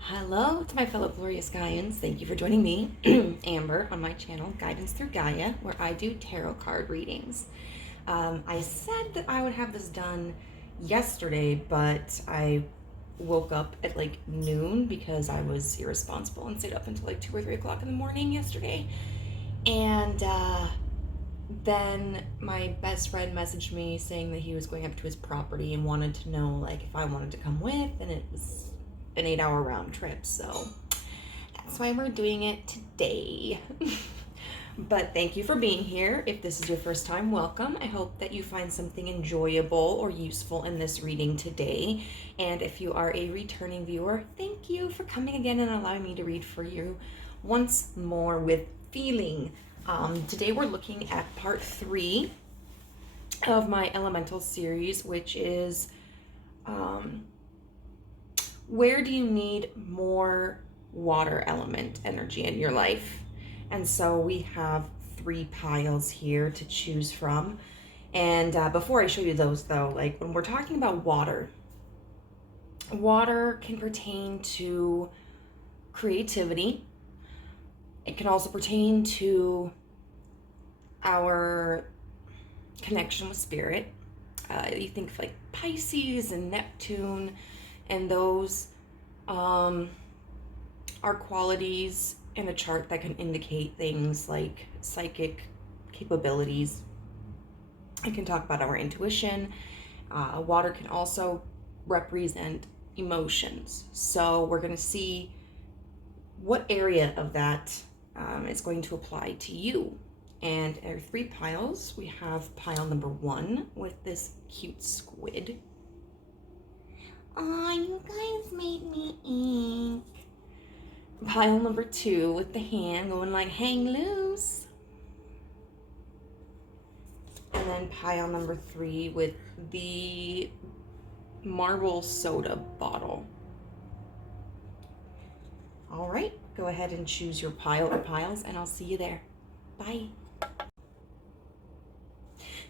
Hello to my fellow glorious Gaians. Thank you for joining me, Amber, on my channel, Guidance Through Gaia, where I do tarot card readings. I said that I would have this done yesterday, but I woke up at like noon because I was irresponsible and stayed up until like 2 or 3 o'clock in the morning yesterday. And then my best friend messaged me saying that he was going up to his property and wanted to know like if I wanted to come with, and it was an 8-hour round trip, so that's why we're doing it today. But thank you for being here. If this is your first time, welcome. I hope that you find something enjoyable or useful in this reading today. And if you are a returning viewer, thank you for coming again and allowing me to read for you once more with feeling. Today we're looking at part 3 of my elemental series, which is where do you need more water element energy in your life? And so we have 3 piles here to choose from. And before I show you those though, like when we're talking about water can pertain to creativity. It can also pertain to our connection with spirit. You think of like Pisces and Neptune, and those are qualities in a chart that can indicate things like psychic capabilities. It can talk about our intuition. Water can also represent emotions. So we're going to see what area of that is going to apply to you. And our 3 piles, we have pile number 1 with this cute squid. Oh, you guys made me ink. Pile number 2 with the hand going like hang loose. And then pile number 3 with the marble soda bottle. All right, go ahead and choose your pile or piles, and I'll see you there. Bye.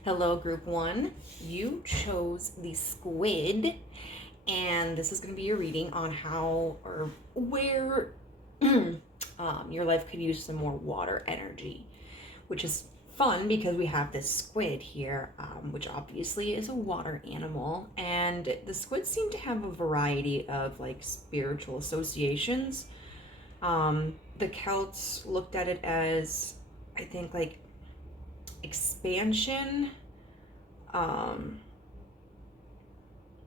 Hello, group 1. You chose the squid. And this is going to be your reading on how or where your life could use some more water energy, which is fun because we have this squid here, which obviously is a water animal. And the squids seem to have a variety of like spiritual associations. The Celts looked at it as, I think, like expansion,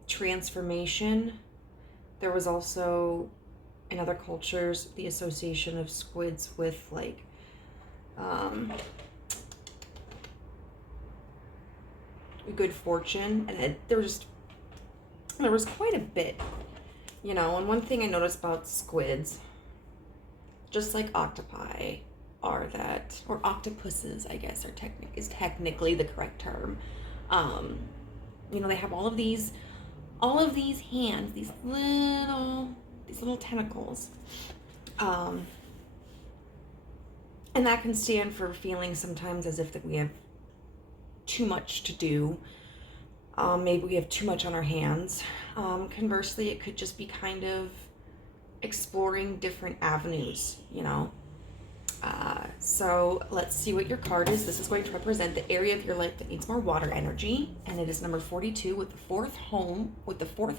transformation. There was also in other cultures the association of squids with like good fortune, and there was quite a bit, you know. And one thing I noticed about squids, just like octopi, are that, or octopuses I guess is technically the correct term. You know, they have all of these hands, these little tentacles, and that can stand for feeling sometimes as if that we have too much to do. Maybe we have too much on our hands. Conversely, it could just be kind of exploring different avenues, you know. So let's see what your card is. This is going to represent the area of your life that needs more water energy, and it is number 42 with the fourth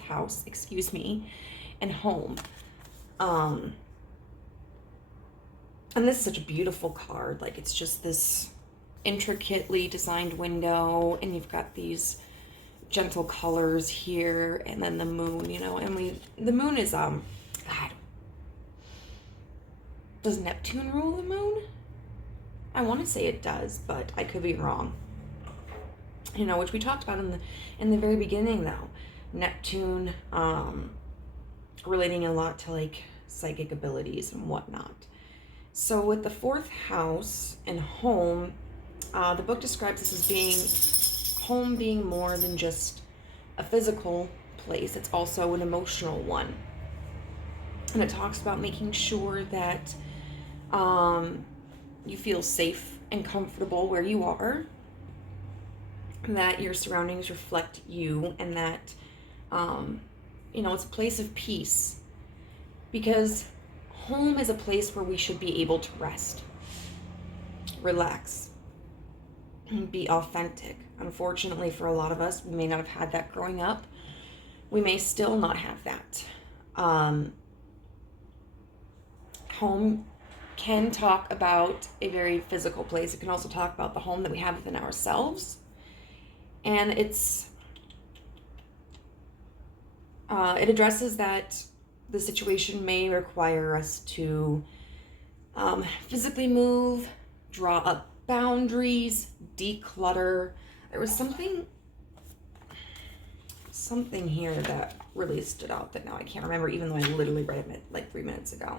house, and home. And this is such a beautiful card. Like, it's just this intricately designed window, and you've got these gentle colors here, and then the moon, you know. And the moon is God, does Neptune rule the moon? I want to say it does, but I could be wrong. You know, which we talked about in the very beginning, though. Neptune relating a lot to like psychic abilities and whatnot. So with the 4th house and home, the book describes this as home being more than just a physical place. It's also an emotional one. And it talks about making sure that you feel safe and comfortable where you are, that your surroundings reflect you, and that you know, it's a place of peace. because home is a place where we should be able to rest, relax, and be authentic. Unfortunately, for a lot of us, we may not have had that growing up. We may still not have that. Home can talk about a very physical place. It can also talk about the home that we have within ourselves. And it addresses that the situation may require us to physically move, draw up boundaries, declutter. There was something here that really stood out that now I can't remember, even though I literally read it like 3 minutes ago.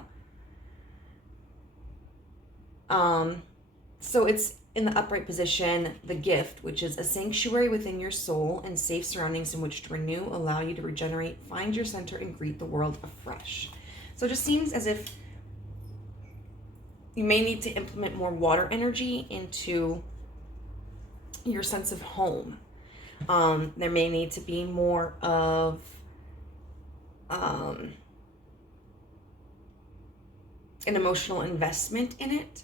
So it's in the upright position, the gift, which is a sanctuary within your soul and safe surroundings in which to renew, allow you to regenerate, find your center, and greet the world afresh. So it just seems as if you may need to implement more water energy into your sense of home. There may need to be more of an emotional investment in it.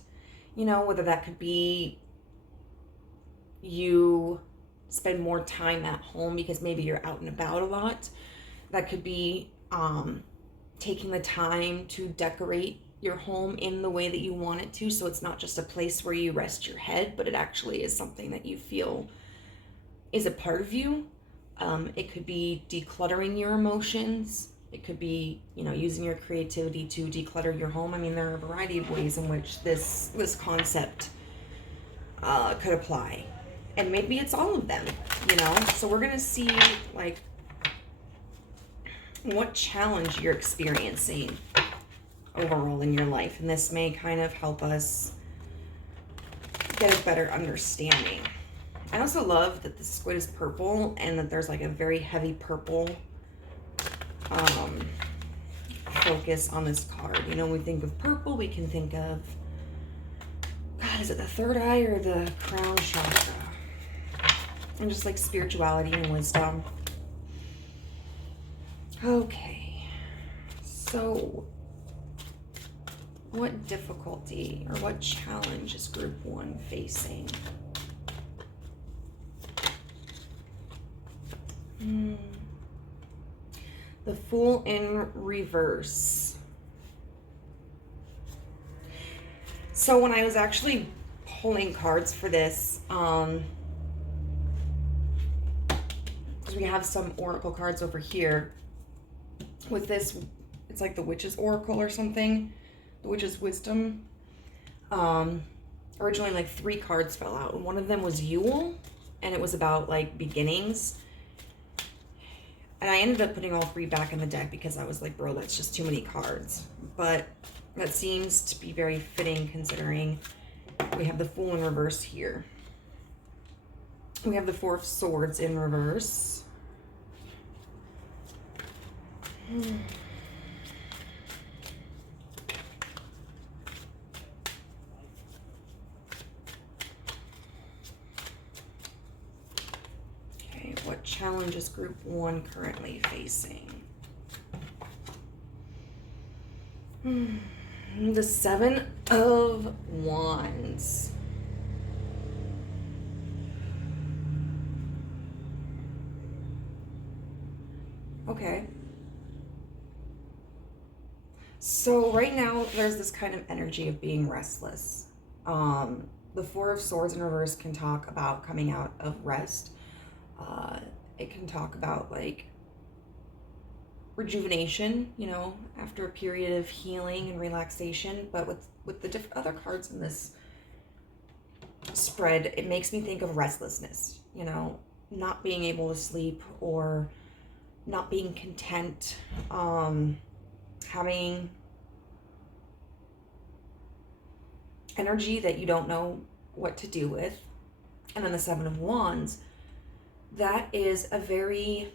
You know, whether that could be you spend more time at home because maybe you're out and about a lot. That could be taking the time to decorate your home in the way that you want it to, so it's not just a place where you rest your head, but it actually is something that you feel is a part of you. It could be decluttering your emotions. It could be, you know, using your creativity to declutter your home. I mean, there are a variety of ways in which this concept could apply. And maybe it's all of them, you know? So we're going to see, like, what challenge you're experiencing overall in your life. And this may kind of help us get a better understanding. I also love that the squid is purple and that there's like a very heavy purple focus on this card. You know, when we think of purple, we can think of, God, is it the third eye or the crown chakra? And just like spirituality and wisdom. Okay, so what difficulty or what challenge is group 1 facing? The Fool in reverse. So when I was actually pulling cards for this, because we have some oracle cards over here. With this, it's like the Witch's Oracle or something. The Witch's Wisdom. Originally, like 3 cards fell out. And one of them was Yule, and it was about like beginnings. And I ended up putting all 3 back in the deck because I was like, bro, that's just too many cards. But that seems to be very fitting considering we have the Fool in reverse here. We have the 4 of Swords in reverse. Okay, what challenge is group 1 currently facing? The 7 of Wands. Okay. So right now there's this kind of energy of being restless. The 4 of Swords in reverse can talk about coming out of rest. It can talk about like rejuvenation, you know, after a period of healing and relaxation. But with the other cards in this spread, it makes me think of restlessness, you know, not being able to sleep or not being content, having energy that you don't know what to do with. And then the 7 of Wands, that is a very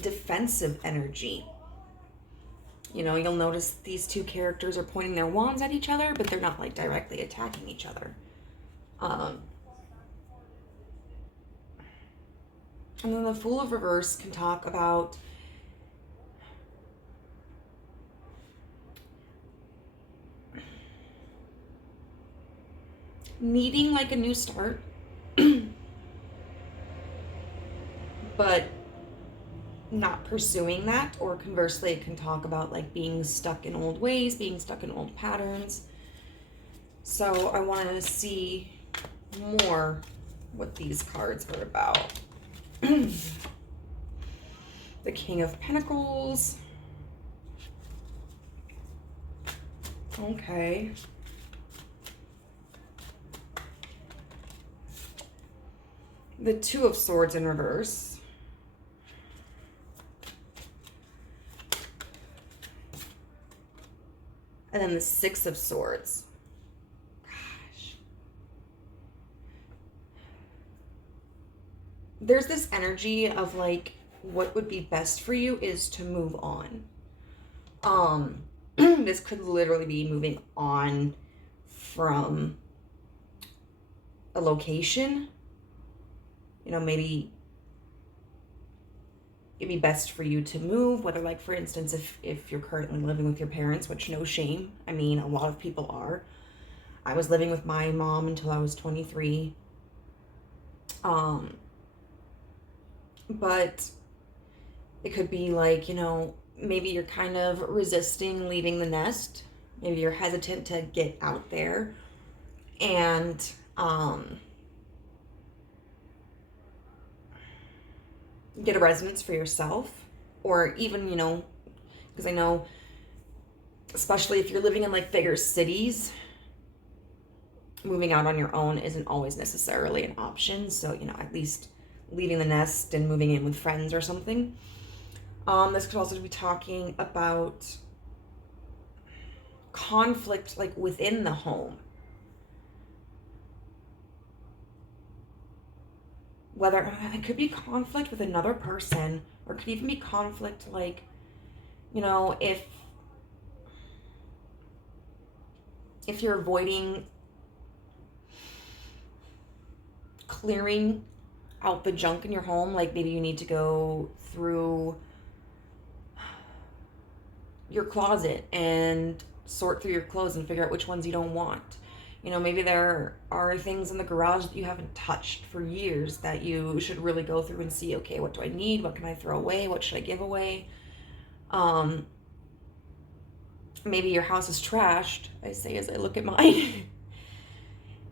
defensive energy. You know, you'll notice these 2 characters are pointing their wands at each other, but they're not like directly attacking each other. And then the Fool of reverse can talk about needing like a new start, but not pursuing that. Or conversely, it can talk about like being stuck in old ways, being stuck in old patterns. So I want to see more what these cards are about. The King of Pentacles. Okay. The Two of Swords in reverse. And then the Six of Swords. Gosh. There's this energy of like, what would be best for you is to move on. This could literally be moving on from a location. You know, maybe it'd be best for you to move, whether like, for instance, if you're currently living with your parents, which no shame. I mean, a lot of people are. I was living with my mom until I was 23. But it could be like, you know, maybe you're kind of resisting leaving the nest. Maybe you're hesitant to get out there and get a residence for yourself. Or even, you know, because I know, especially if you're living in like bigger cities, moving out on your own isn't always necessarily an option. So, you know, at least leaving the nest and moving in with friends or something. This could also be talking about conflict like within the home. Whether it could be conflict with another person, or it could even be conflict like, you know, if you're avoiding clearing out the junk in your home, like maybe you need to go through your closet and sort through your clothes and figure out which ones you don't want. You know, maybe there are things in the garage that you haven't touched for years that you should really go through and see, okay, what do I need? What can I throw away? What should I give away? Maybe your house is trashed, I say as I look at mine.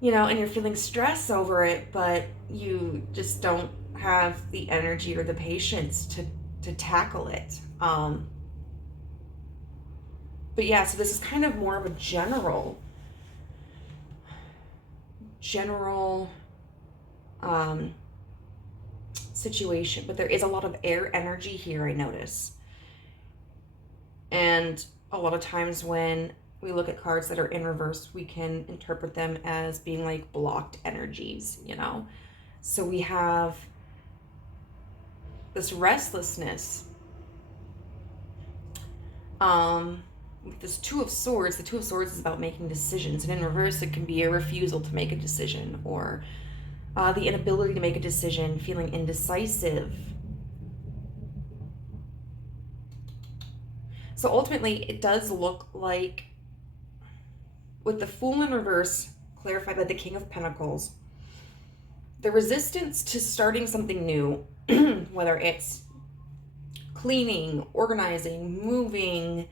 You know, and you're feeling stress over it, but you just don't have the energy or the patience to tackle it. But yeah, so this is kind of more of a general situation, but there is a lot of air energy here, I notice. And a lot of times when we look at cards that are in reverse, we can interpret them as being like blocked energies, you know? So we have this restlessness. With this Two of Swords, the Two of Swords is about making decisions. And in reverse, it can be a refusal to make a decision, or the inability to make a decision, feeling indecisive. So ultimately, it does look like, with the Fool in reverse, clarified by the King of Pentacles, the resistance to starting something new, whether it's cleaning, organizing, moving,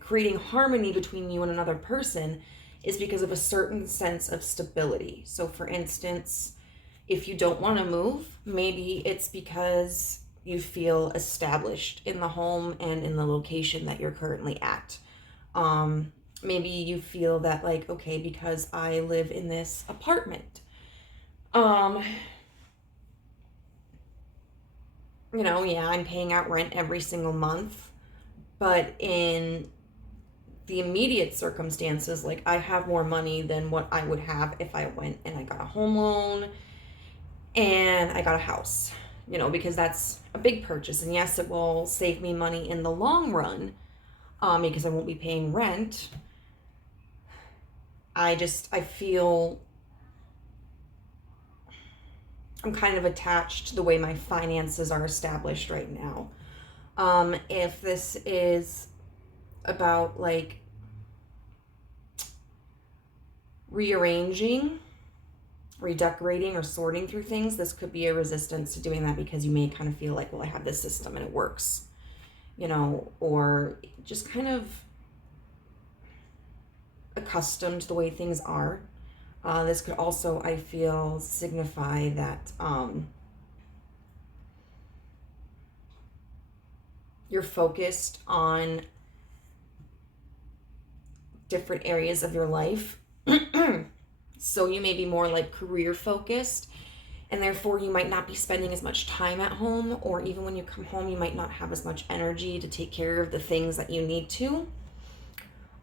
creating harmony between you and another person, is because of a certain sense of stability. So for instance, if you don't want to move, maybe it's because you feel established in the home and in the location that you're currently at. Maybe you feel that like, okay, because I live in this apartment, you know, yeah, I'm paying out rent every single month, but in the immediate circumstances, like I have more money than what I would have if I went and I got a home loan and I got a house, you know, because that's a big purchase. And yes, it will save me money in the long run, because I won't be paying rent. I feel I'm kind of attached to the way my finances are established right now. If this is about like rearranging, redecorating, or sorting through things, this could be a resistance to doing that because you may kind of feel like, well, I have this system and it works, you know, or just kind of accustomed to the way things are. This could also, I feel, signify that you're focused on different areas of your life. So you may be more like career focused, and therefore you might not be spending as much time at home, or even when you come home, you might not have as much energy to take care of the things that you need to.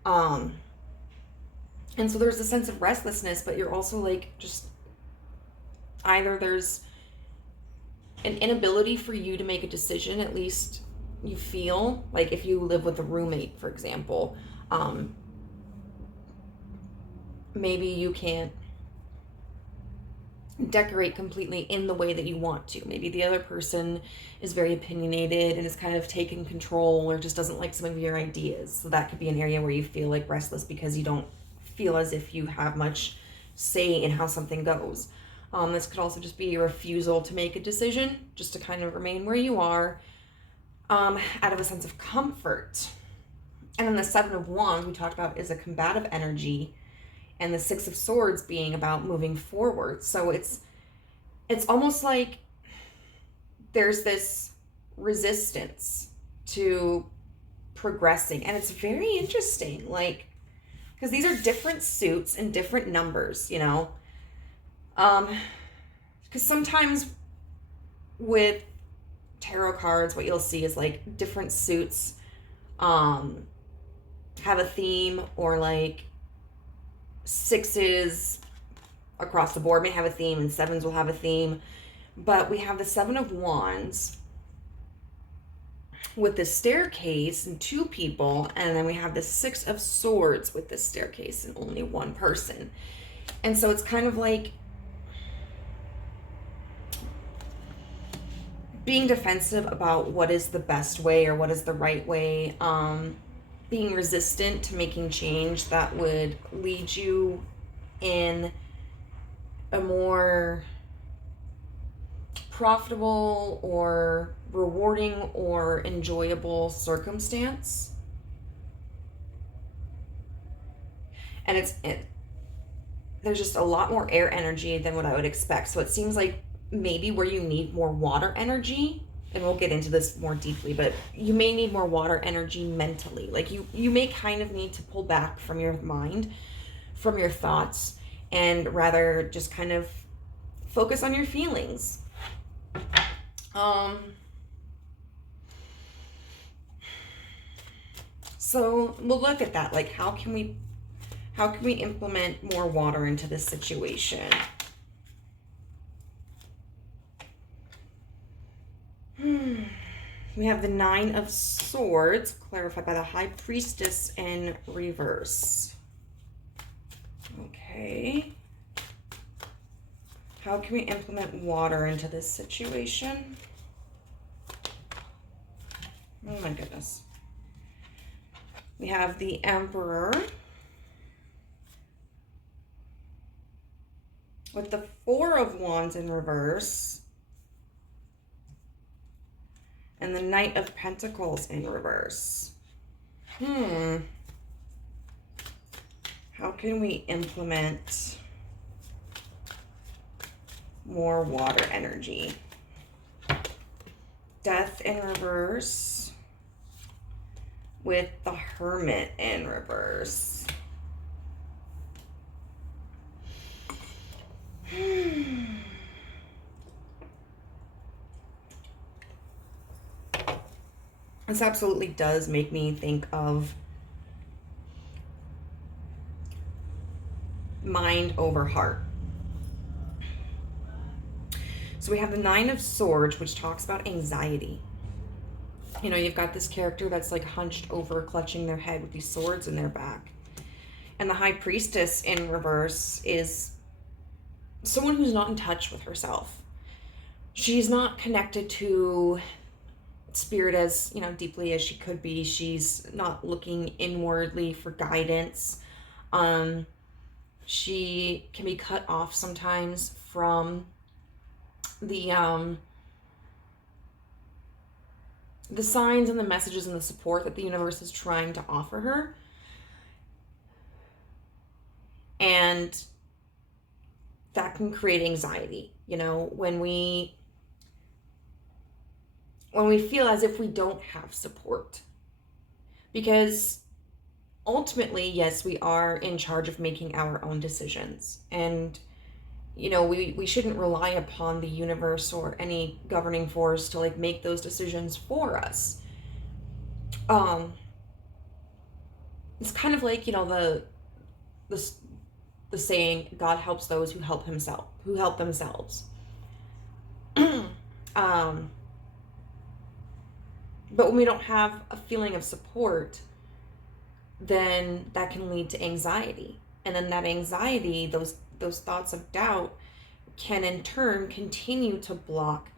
And so there's a sense of restlessness, but you're also like, just either there's an inability for you to make a decision, at least you feel like if you live with a roommate, for example, maybe you can't decorate completely in the way that you want to. Maybe the other person is very opinionated and is kind of taking control, or just doesn't like some of your ideas. So that could be an area where you feel like restless because you don't feel as if you have much say in how something goes. This could also just be a refusal to make a decision, just to kind of remain where you are, out of a sense of comfort. And then the Seven of Wands we talked about is a combative energy, and the Six of Swords being about moving forward. So it's almost like there's this resistance to progressing, and it's very interesting, like, because these are different suits and different numbers, you know, because sometimes with tarot cards, what you'll see is like different suits have a theme, or like sixes across the board may have a theme, and sevens will have a theme. But we have the Seven of Wands with the staircase and two people, and then we have the Six of Swords with the staircase and only one person. And so it's kind of like being defensive about what is the best way or what is the right way, being resistant to making change that would lead you in a more profitable or rewarding or enjoyable circumstance. And there's just a lot more air energy than what I would expect. So it seems like maybe where you need more water energy, and we'll get into this more deeply, but you may need more water energy mentally. Like you may kind of need to pull back from your mind, from your thoughts, and rather just kind of focus on your feelings. So we'll look at that. Like, how can we implement more water into this situation? We have the Nine of Swords, clarified by the High Priestess in reverse. Okay. How can we implement water into this situation? Oh my goodness. We have the Emperor with the Four of Wands in reverse, and the Knight of Pentacles in reverse. How can we implement more water energy? Death in reverse with the Hermit in reverse. This absolutely does make me think of mind over heart. So we have the Nine of Swords, which talks about anxiety. You know, you've got this character that's like hunched over, clutching their head with these swords in their back. And the High Priestess in reverse is someone who's not in touch with herself. She's not connected to spirit as, you know, deeply as she could be. She's not looking inwardly for guidance. She can be cut off sometimes from the signs and the messages and the support that the universe is trying to offer her. And that can create anxiety, you know, when we feel as if we don't have support. Because ultimately, yes, we are in charge of making our own decisions. And, you know, we shouldn't rely upon the universe or any governing force to like make those decisions for us. It's kind of like, you know, the saying, God helps those who help themselves. But when we don't have a feeling of support, then that can lead to anxiety. And then that anxiety, those thoughts of doubt, can in turn continue to block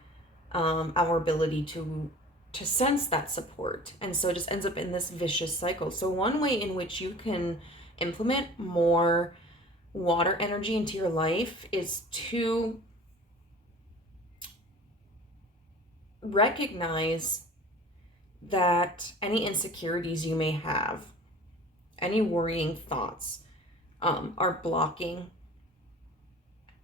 our ability to sense that support. And so it just ends up in this vicious cycle. So one way in which you can implement more water energy into your life is to recognize that any insecurities you may have, any worrying thoughts, are blocking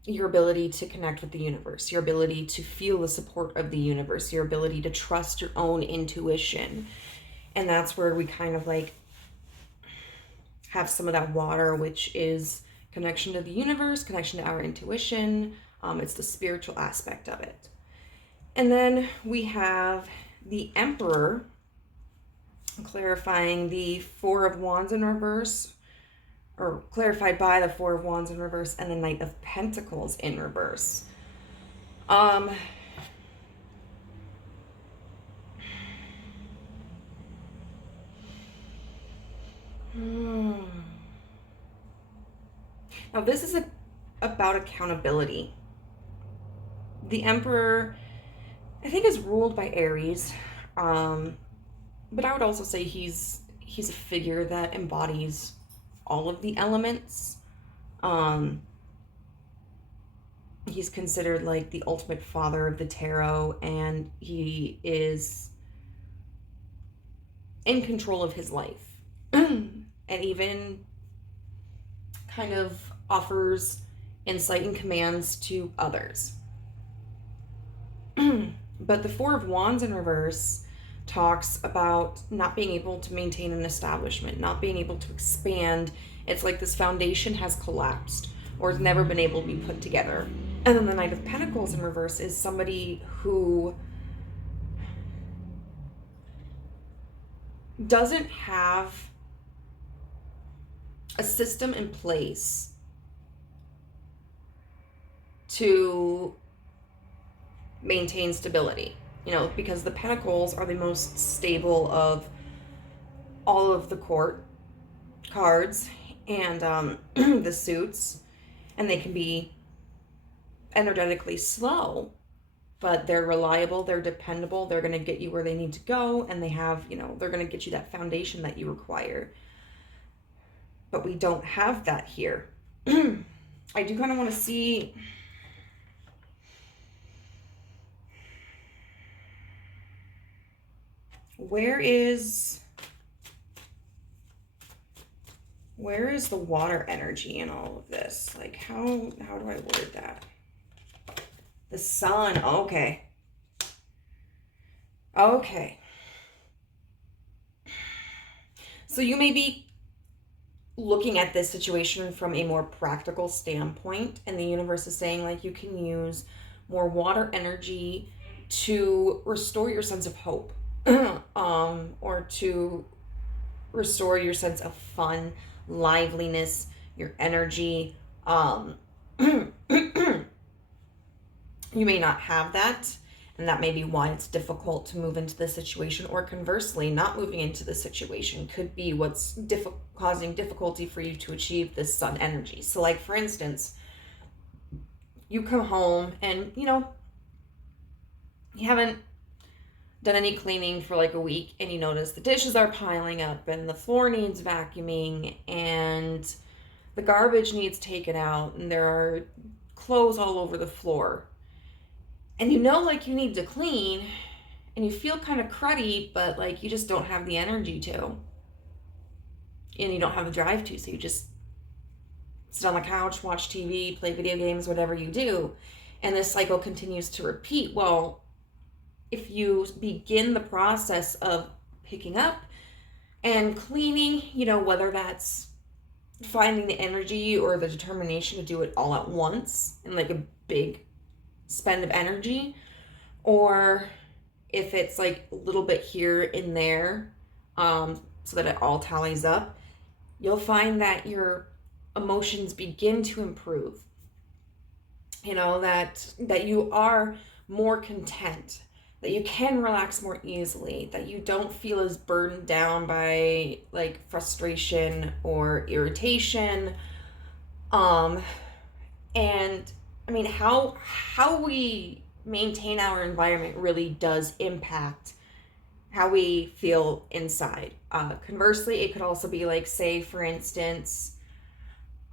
your ability to connect with the universe, your ability to feel the support of the universe, your ability to trust your own intuition. And that's where we kind of like have some of that water, which is connection to the universe, connection to our intuition. It's the spiritual aspect of it. And then we have the Emperor, clarifying the Four of Wands in reverse, or clarified by the Four of Wands in reverse, and the Knight of Pentacles in reverse. Now this is about accountability. The Emperor, I think, is ruled by Aries, but I would also say he's a figure that embodies all of the elements. He's considered like the ultimate father of the tarot, and he is in control of his life and even kind of offers insight and commands to others. But the Four of Wands in reverse talks about not being able to maintain an establishment, not being able to expand. It's like this foundation has collapsed or has never been able to be put together. And then the Knight of Pentacles in reverse is somebody who doesn't have a system in place to maintain stability, you know, because the Pentacles are the most stable of all of the court cards and the suits, and they can be energetically slow, but they're reliable, they're dependable, they're going to get you where they need to go, and they have, you know, they're going to get you that foundation that you require. But we don't have that here. I do kind of want to see where is the water energy in all of this? Like, how do I word that? The Sun. Okay. So you may be looking at this situation from a more practical standpoint, and the universe is saying like you can use more water energy to restore your sense of hope, or to restore your sense of fun, liveliness, your energy. You may not have that, and that may be why it's difficult to move into the situation, or conversely, not moving into the situation could be what's causing difficulty for you to achieve this Sun energy. So like, for instance, you come home and, you know, you haven't done any cleaning for like a week, and you notice the dishes are piling up and the floor needs vacuuming, and the garbage needs taken out and there are clothes all over the floor. And you know, like, you need to clean and you feel kind of cruddy, but like you just don't have the energy to. And you don't have the drive to, so you just sit on the couch, watch TV, play video games, whatever you do. And this cycle continues to repeat. Well, if you begin the process of picking up and cleaning, you know, whether that's finding the energy or the determination to do it all at once in like a big spend of energy, or if it's like a little bit here and there, so that it all tallies up, you'll find that your emotions begin to improve. You know, that you are more content, that you can relax more easily, that you don't feel as burdened down by like frustration or irritation. And I mean, how we maintain our environment really does impact how we feel inside. Conversely, it could also be like, say for instance,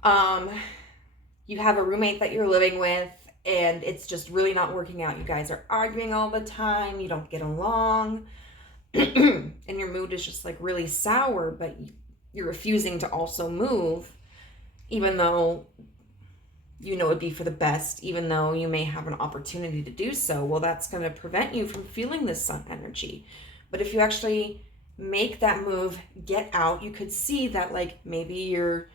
you have a roommate that you're living with and it's just really not working out. You guys are arguing all the time, you don't get along, and your mood is just like really sour, but you're refusing to also move, even though you know it'd be for the best, even though you may have an opportunity to do so. Well, that's going to prevent you from feeling this sun energy. But if you actually make that move, get out, you could see that like maybe your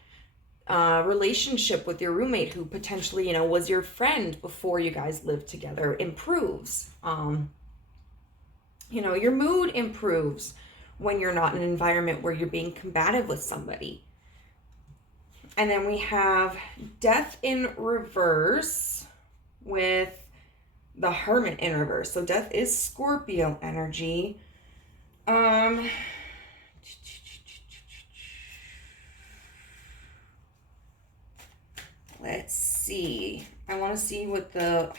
relationship with your roommate, who potentially, you know, was your friend before you guys lived together, improves. You know, your mood improves when you're not in an environment where you're being combative with somebody. And then we have Death in reverse with the Hermit in reverse. So Death is Scorpio energy. Let's see. I want to see what the...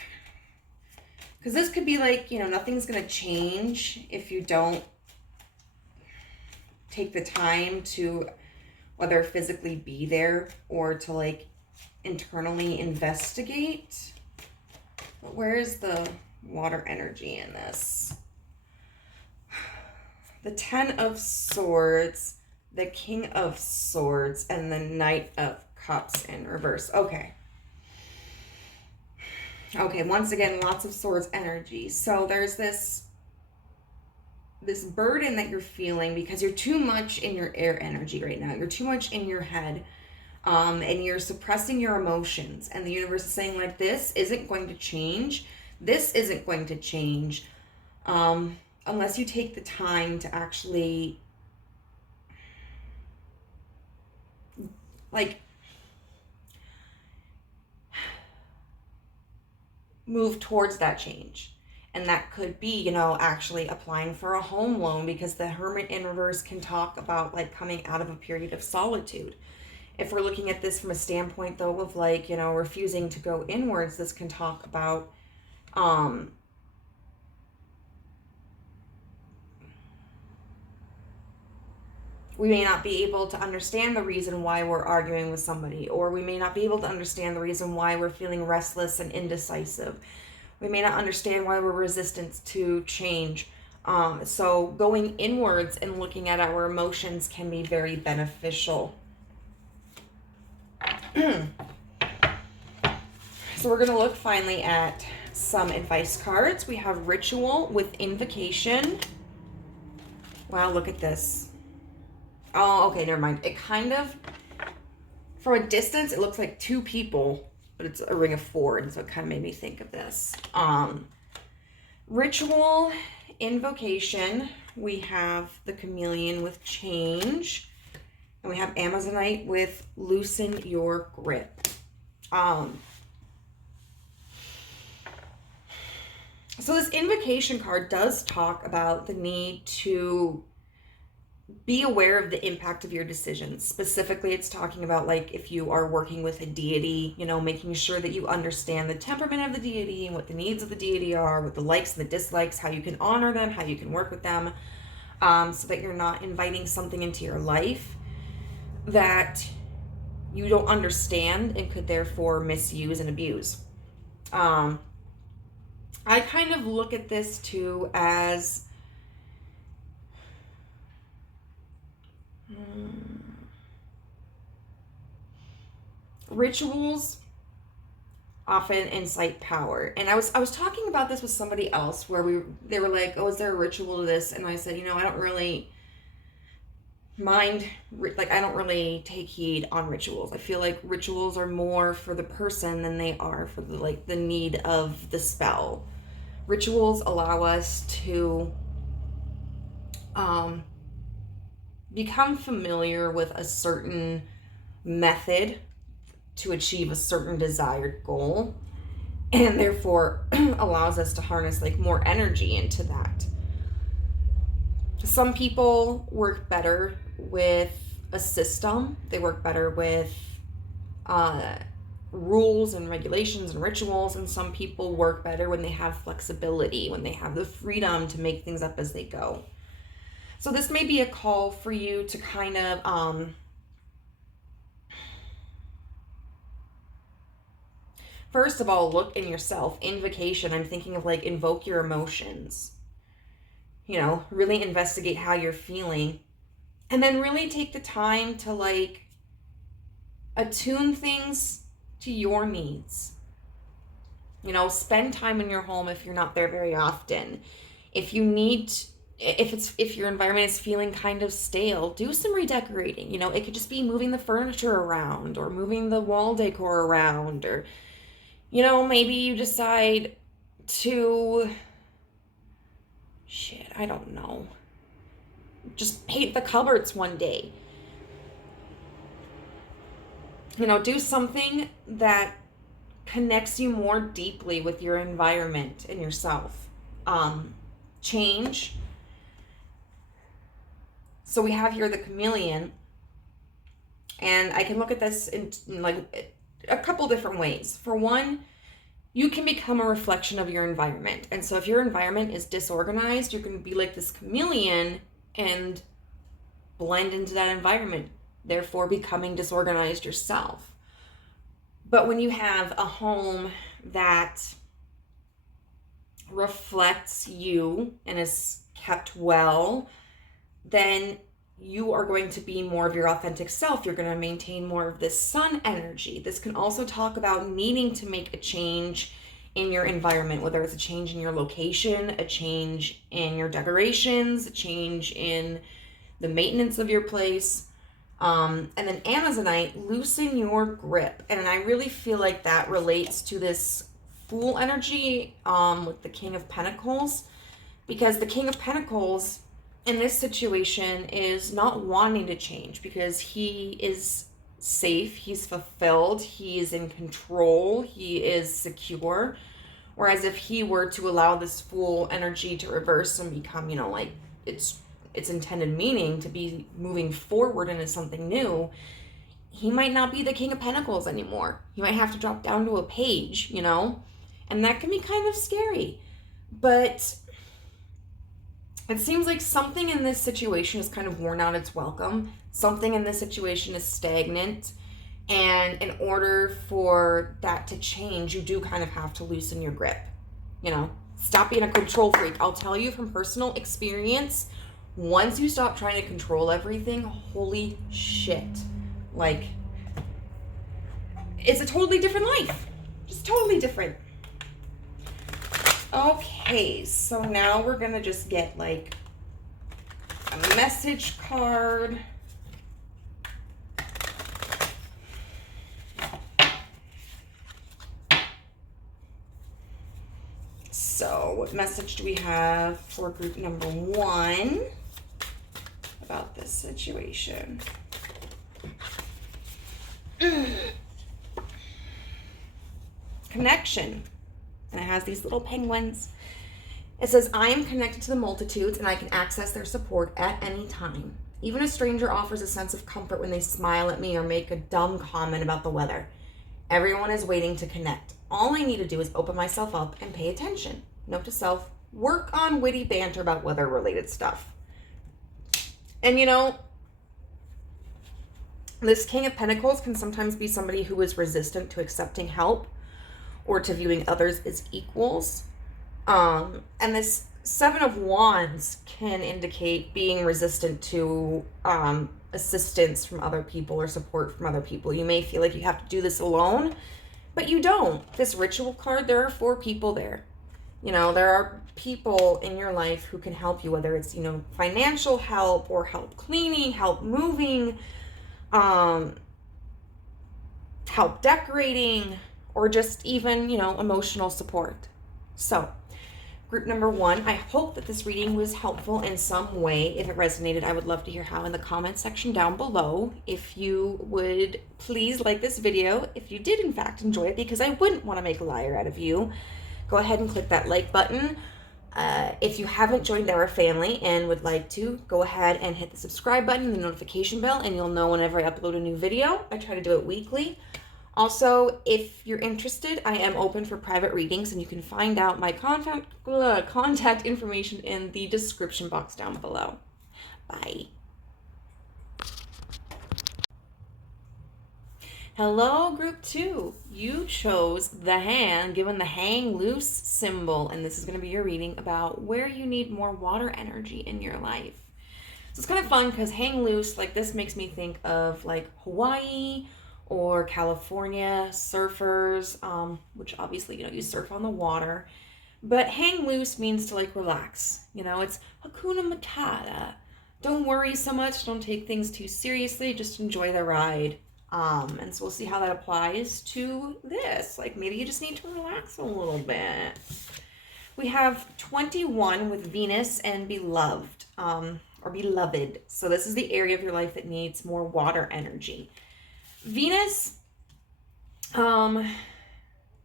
Because this could be like, you know, nothing's going to change if you don't take the time to whether physically be there or to like internally investigate. But where is the water energy in this? The Ten of Swords, the King of Swords, and the Knight of Cups in reverse. Okay, once again, lots of Swords energy. So there's this burden that you're feeling because you're too much in your air energy right now. You're too much in your head, and you're suppressing your emotions. And the universe is saying like, this isn't going to change. This isn't going to change unless you take the time to actually like move towards that change. And that could be, you know, actually applying for a home loan, because the Hermit in reverse can talk about like coming out of a period of solitude. If we're looking at this from a standpoint though of like, you know, refusing to go inwards, this can talk about we may not be able to understand the reason why we're arguing with somebody, or we may not be able to understand the reason why we're feeling restless and indecisive. We may not understand why we're resistant to change. So going inwards and looking at our emotions can be very beneficial. So we're going to look finally at some advice cards. We have Ritual with Invocation. Wow, look at this. Oh, okay, never mind. It kind of, from a distance, it looks like two people, but it's a ring of four, and so it kind of made me think of this. Ritual, Invocation. We have the Chameleon with Change. And we have Amazonite with Loosen Your Grip. So this invocation card does talk about the need to be aware of the impact of your decisions. Specifically, it's talking about like if you are working with a deity, you know, making sure that you understand the temperament of the deity and what the needs of the deity are, what the likes and the dislikes, how you can honor them, how you can work with them, so that you're not inviting something into your life that you don't understand and could therefore misuse and abuse. I kind of look at this too as rituals often incite power. And I was talking about this with somebody else where they were like, oh, is there a ritual to this? And I said, I don't really mind, like, I don't really take heed on rituals. I feel like rituals are more for the person than they are for the need of the spell. Rituals allow us to become familiar with a certain method to achieve a certain desired goal, and therefore allows us to harness like more energy into that. Some people work better with a system. They work better with rules and regulations and rituals, and some people work better when they have flexibility, when they have the freedom to make things up as they go. So this may be a call for you to kind of first of all, look in yourself. Invocation, I'm thinking of like invoke your emotions. Really investigate how you're feeling. And then really take the time to like attune things to your needs. Spend time in your home if you're not there very often. If your environment is feeling kind of stale, do some redecorating. It could just be moving the furniture around or moving the wall decor around, or maybe you decide to, I don't know, just paint the cupboards one day. Do something that connects you more deeply with your environment and yourself. Change. So we have here the chameleon, and I can look at this in like a couple different ways. For one, you can become a reflection of your environment. And so if your environment is disorganized, you're going to be like this chameleon and blend into that environment, therefore becoming disorganized yourself. But when you have a home that reflects you and is kept well, then you are going to be more of your authentic self. You're going to maintain more of this sun energy. This can also talk about needing to make a change in your environment, whether it's a change in your location, a change in your decorations, a change in the maintenance of your place. And then Amazonite, loosen your grip. And I really feel like that relates to this Fool energy with the King of Pentacles, because the King of Pentacles in this situation is not wanting to change because he is safe, he's fulfilled, he is in control, he is secure. Whereas if he were to allow this Fool energy to reverse and become, like its intended meaning to be moving forward into something new, he might not be the King of Pentacles anymore. He might have to drop down to a page, and that can be kind of scary. But it seems like something in this situation is kind of worn out its welcome. Something in this situation is stagnant. And in order for that to change, you do kind of have to loosen your grip. Stop being a control freak. I'll tell you from personal experience, once you stop trying to control everything, holy shit. Like, it's a totally different life. Just totally different. Okay, so now we're gonna just get like a message card. So what message do we have for group number 1 about this situation? Connection. And it has these little penguins. It says, I am connected to the multitudes and I can access their support at any time. Even a stranger offers a sense of comfort when they smile at me or make a dumb comment about the weather. Everyone is waiting to connect. All I need to do is open myself up and pay attention. Note to self, work on witty banter about weather-related stuff. And This King of Pentacles can sometimes be somebody who is resistant to accepting help or to viewing others as equals. And this Seven of Wands can indicate being resistant to assistance from other people or support from other people. You may feel like you have to do this alone, but you don't. This Ritual card, there are 4 people there. You know, there are people in your life who can help you, whether it's, you know, financial help or help cleaning, help moving, help decorating, or just even, you know, emotional support. So, group number 1, I hope that this reading was helpful in some way. If it resonated, I would love to hear how in the comment section down below. If you would please like this video, if you did in fact enjoy it, because I wouldn't want to make a liar out of you, go ahead and click that like button. If you haven't joined our family and would like to, go ahead and hit the subscribe button and the notification bell, and you'll know whenever I upload a new video. I try to do it weekly. Also, if you're interested, I am open for private readings, and you can find out my contact information in the description box down below. Bye. Hello, group 2. You chose the hand, given the hang loose symbol, and this is going to be your reading about where you need more water energy in your life. So it's kind of fun because hang loose, like this makes me think of like Hawaii or California, surfers, which obviously, you know, you surf on the water. But hang loose means to like relax. You know, it's Hakuna Matata. Don't worry so much. Don't take things too seriously. Just enjoy the ride. And so we'll see how that applies to this. Like maybe you just need to relax a little bit. We have 21 with Venus and beloved, or beloved. So this is the area of your life that needs more water energy. Venus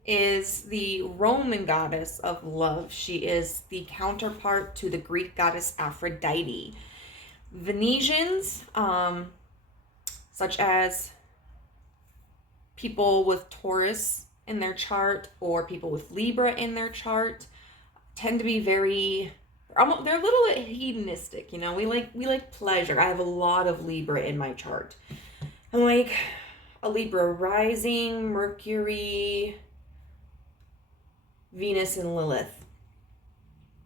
is the Roman goddess of love. She is the counterpart to the Greek goddess Aphrodite. Venetians, such as people with Taurus in their chart or people with Libra in their chart, tend to be very, they're a little bit hedonistic, you know. We like pleasure. I have a lot of Libra in my chart. I'm like a Libra rising, Mercury, Venus, and Lilith.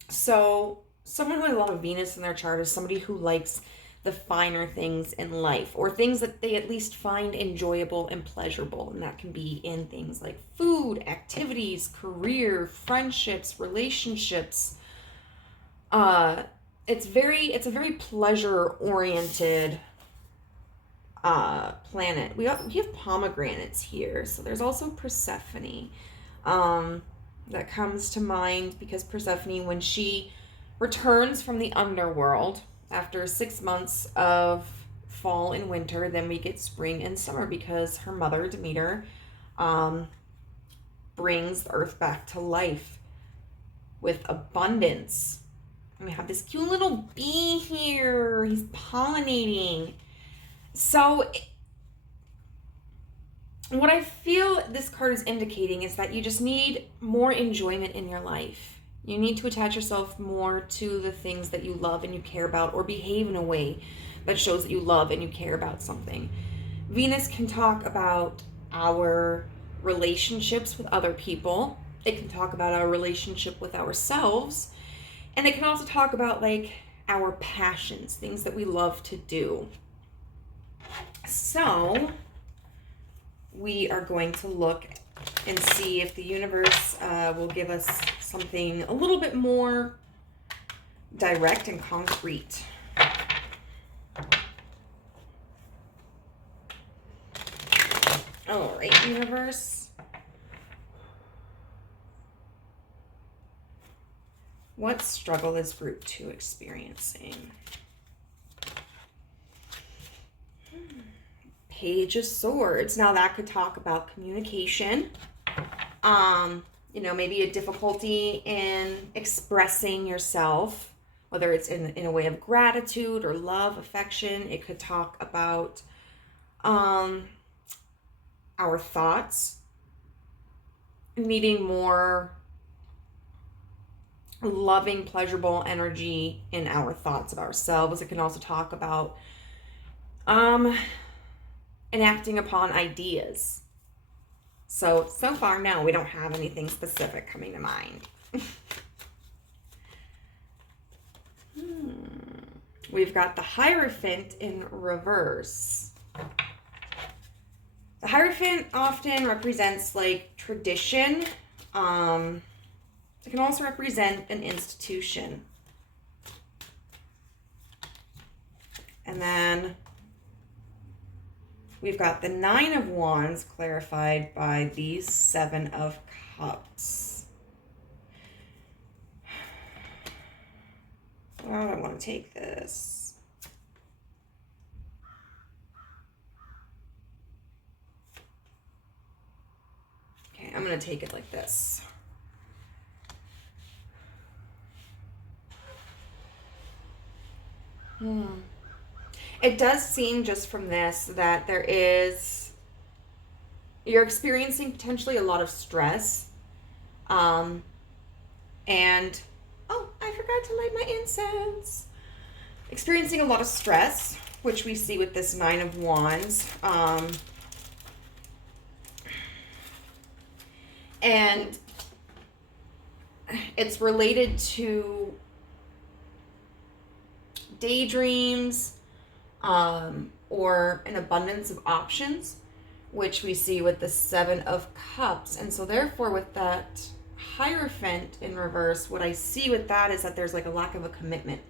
So someone who has a lot of Venus in their chart is somebody who likes the finer things in life, or things that they at least find enjoyable and pleasurable. And that can be in things like food, activities, career, friendships, relationships. It's a very pleasure-oriented planet. We have pomegranates here. So there's also Persephone. That comes to mind because Persephone, when she returns from the underworld, after 6 months of fall and winter, then we get spring and summer because her mother, Demeter, brings the earth back to life with abundance. And we have this cute little bee here. He's pollinating. So what I feel this card is indicating is that you just need more enjoyment in your life. You need to attach yourself more to the things that you love and you care about, or behave in a way that shows that you love and you care about something. Venus can talk about our relationships with other people. It can talk about our relationship with ourselves. And it can also talk about like our passions, things that we love to do. So we are going to look and see if the universe will give us something a little bit more direct and concrete. All right, universe. What struggle is group 2 experiencing? Page of Swords. Now that could talk about communication. You know, maybe a difficulty in expressing yourself, whether it's in a way of gratitude or love, affection. It could talk about our thoughts, needing more loving, pleasurable energy in our thoughts of ourselves. It can also talk about and acting upon ideas. So far, no, we don't have anything specific coming to mind. We've got the Hierophant in reverse. The Hierophant often represents like tradition. It can also represent an institution. And then we've got the Nine of Wands clarified by the Seven of Cups. How do I want to take this? Okay, I'm going to take it like this. It does seem just from this that you're experiencing potentially a lot of stress. And, oh, I forgot to light my incense. Experiencing a lot of stress, which we see with this Nine of Wands. And it's related to daydreams, or an abundance of options, which we see with the Seven of Cups. And so therefore with that Hierophant in reverse, what I see with that is that there's like a lack of a commitment.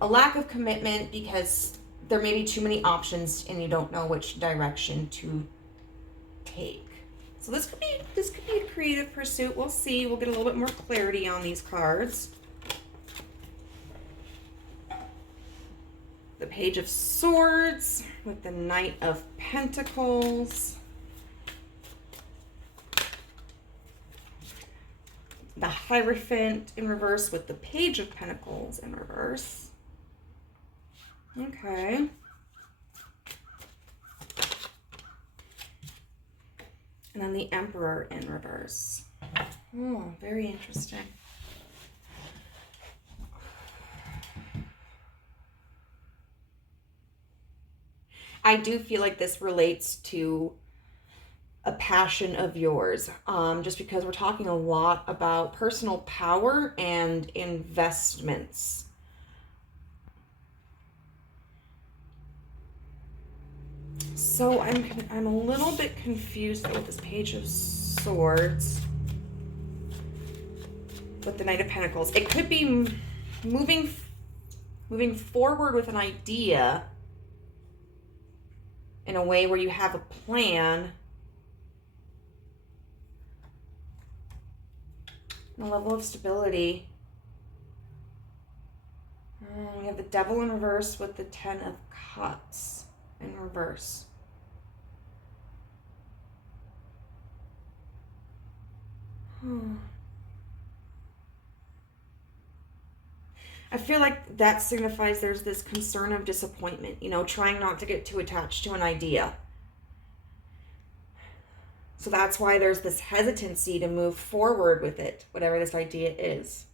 A lack of commitment because there may be too many options and you don't know which direction to take. So this could be a creative pursuit. We'll see. We'll get a little bit more clarity on these cards. The Page of Swords with the Knight of Pentacles. The Hierophant in reverse with the Page of Pentacles in reverse. Okay. And then the Emperor in reverse. Oh, very interesting. I do feel like this relates to a passion of yours, just because we're talking a lot about personal power and investments. So I'm a little bit confused with this Page of Swords with the Knight of Pentacles. It could be moving forward with an idea in a way where you have a plan and a level of stability. We have the Devil in reverse with the Ten of Cups in reverse. I feel like that signifies there's this concern of disappointment, trying not to get too attached to an idea. So that's why there's this hesitancy to move forward with it, whatever this idea is.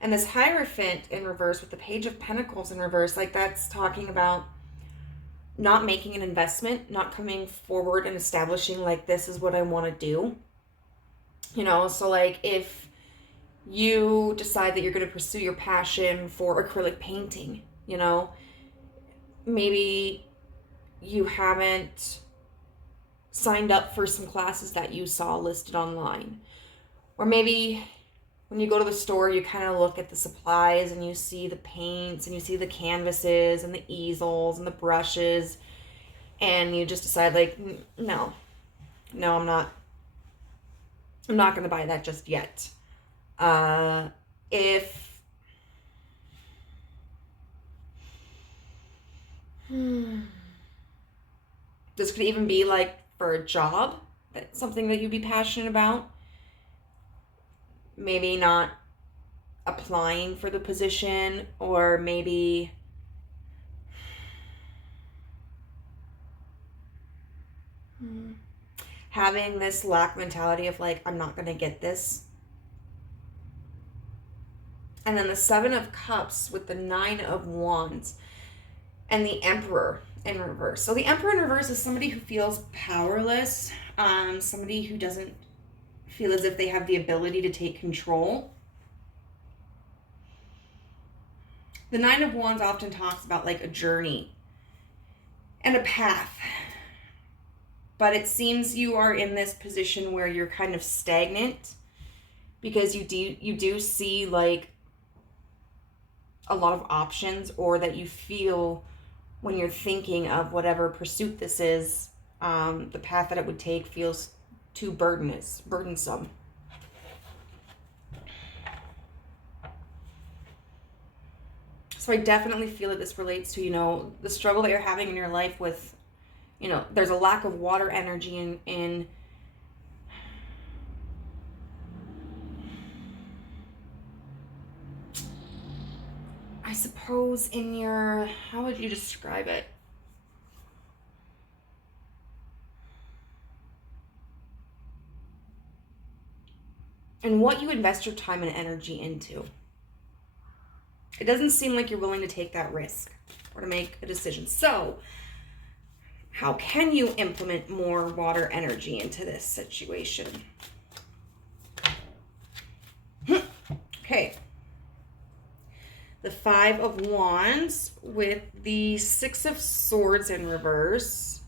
And this Hierophant in reverse with the Page of Pentacles in reverse, like that's talking about not making an investment, not coming forward and establishing like this is what I want to do. So like if you decide that you're going to pursue your passion for acrylic painting, maybe you haven't signed up for some classes that you saw listed online. Or maybe when you go to the store, you kind of look at the supplies and you see the paints and you see the canvases and the easels and the brushes, and you just decide like, no, I'm not going to buy that just yet. If this could even be like for a job, that's something that you'd be passionate about. Maybe not applying for the position, or maybe having this lack mentality of like, I'm not going to get this. And then the Seven of Cups with the Nine of Wands and the Emperor in reverse. So the Emperor in reverse is somebody who feels powerless, somebody who doesn't feel as if they have the ability to take control. The Nine of Wands often talks about like a journey and a path. But it seems you are in this position where you're kind of stagnant because you do see like a lot of options, or that you feel when you're thinking of whatever pursuit this is, the path that it would take feels too burdensome. So I definitely feel that this relates to, you know, the struggle that you're having in your life with, you know, there's a lack of water energy in I suppose in your, how would you describe it? And what you invest your time and energy into. It doesn't seem like you're willing to take that risk or to make a decision. So, how can you implement more water energy into this situation? Okay. The Five of Wands with the Six of Swords in reverse.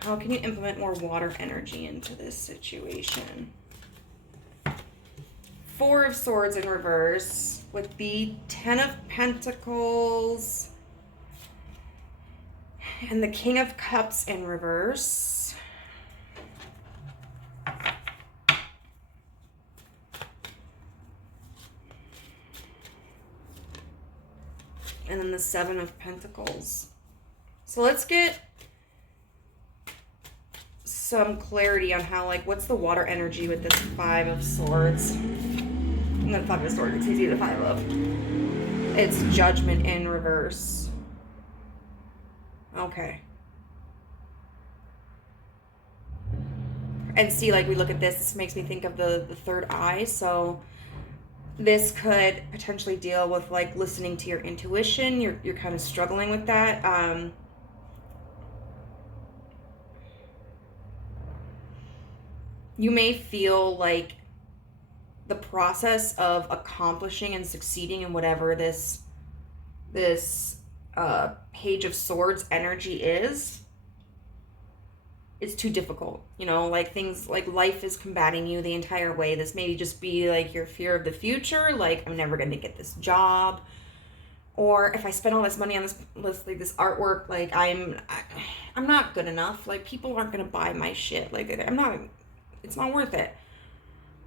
How can you implement more water energy into this situation? Four of Swords in reverse with the Ten of Pentacles and the King of Cups in reverse. And then the Seven of Pentacles. So let's get some clarity on how, like, what's the water energy with this Five of Swords? And then Five of Swords, it's easy to Five of. It's Judgment in reverse. Okay. And see, like, we look at this makes me think of the third eye. So this could potentially deal with like listening to your intuition. You're kind of struggling with that. You may feel like the process of accomplishing and succeeding in whatever this Page of Swords energy is, it's too difficult, you know, like things like life is combating you the entire way. This may just be like your fear of the future, like I'm never going to get this job, or if I spend all this money on this artwork, like I'm not good enough, like people aren't going to buy my shit, like it's not worth it.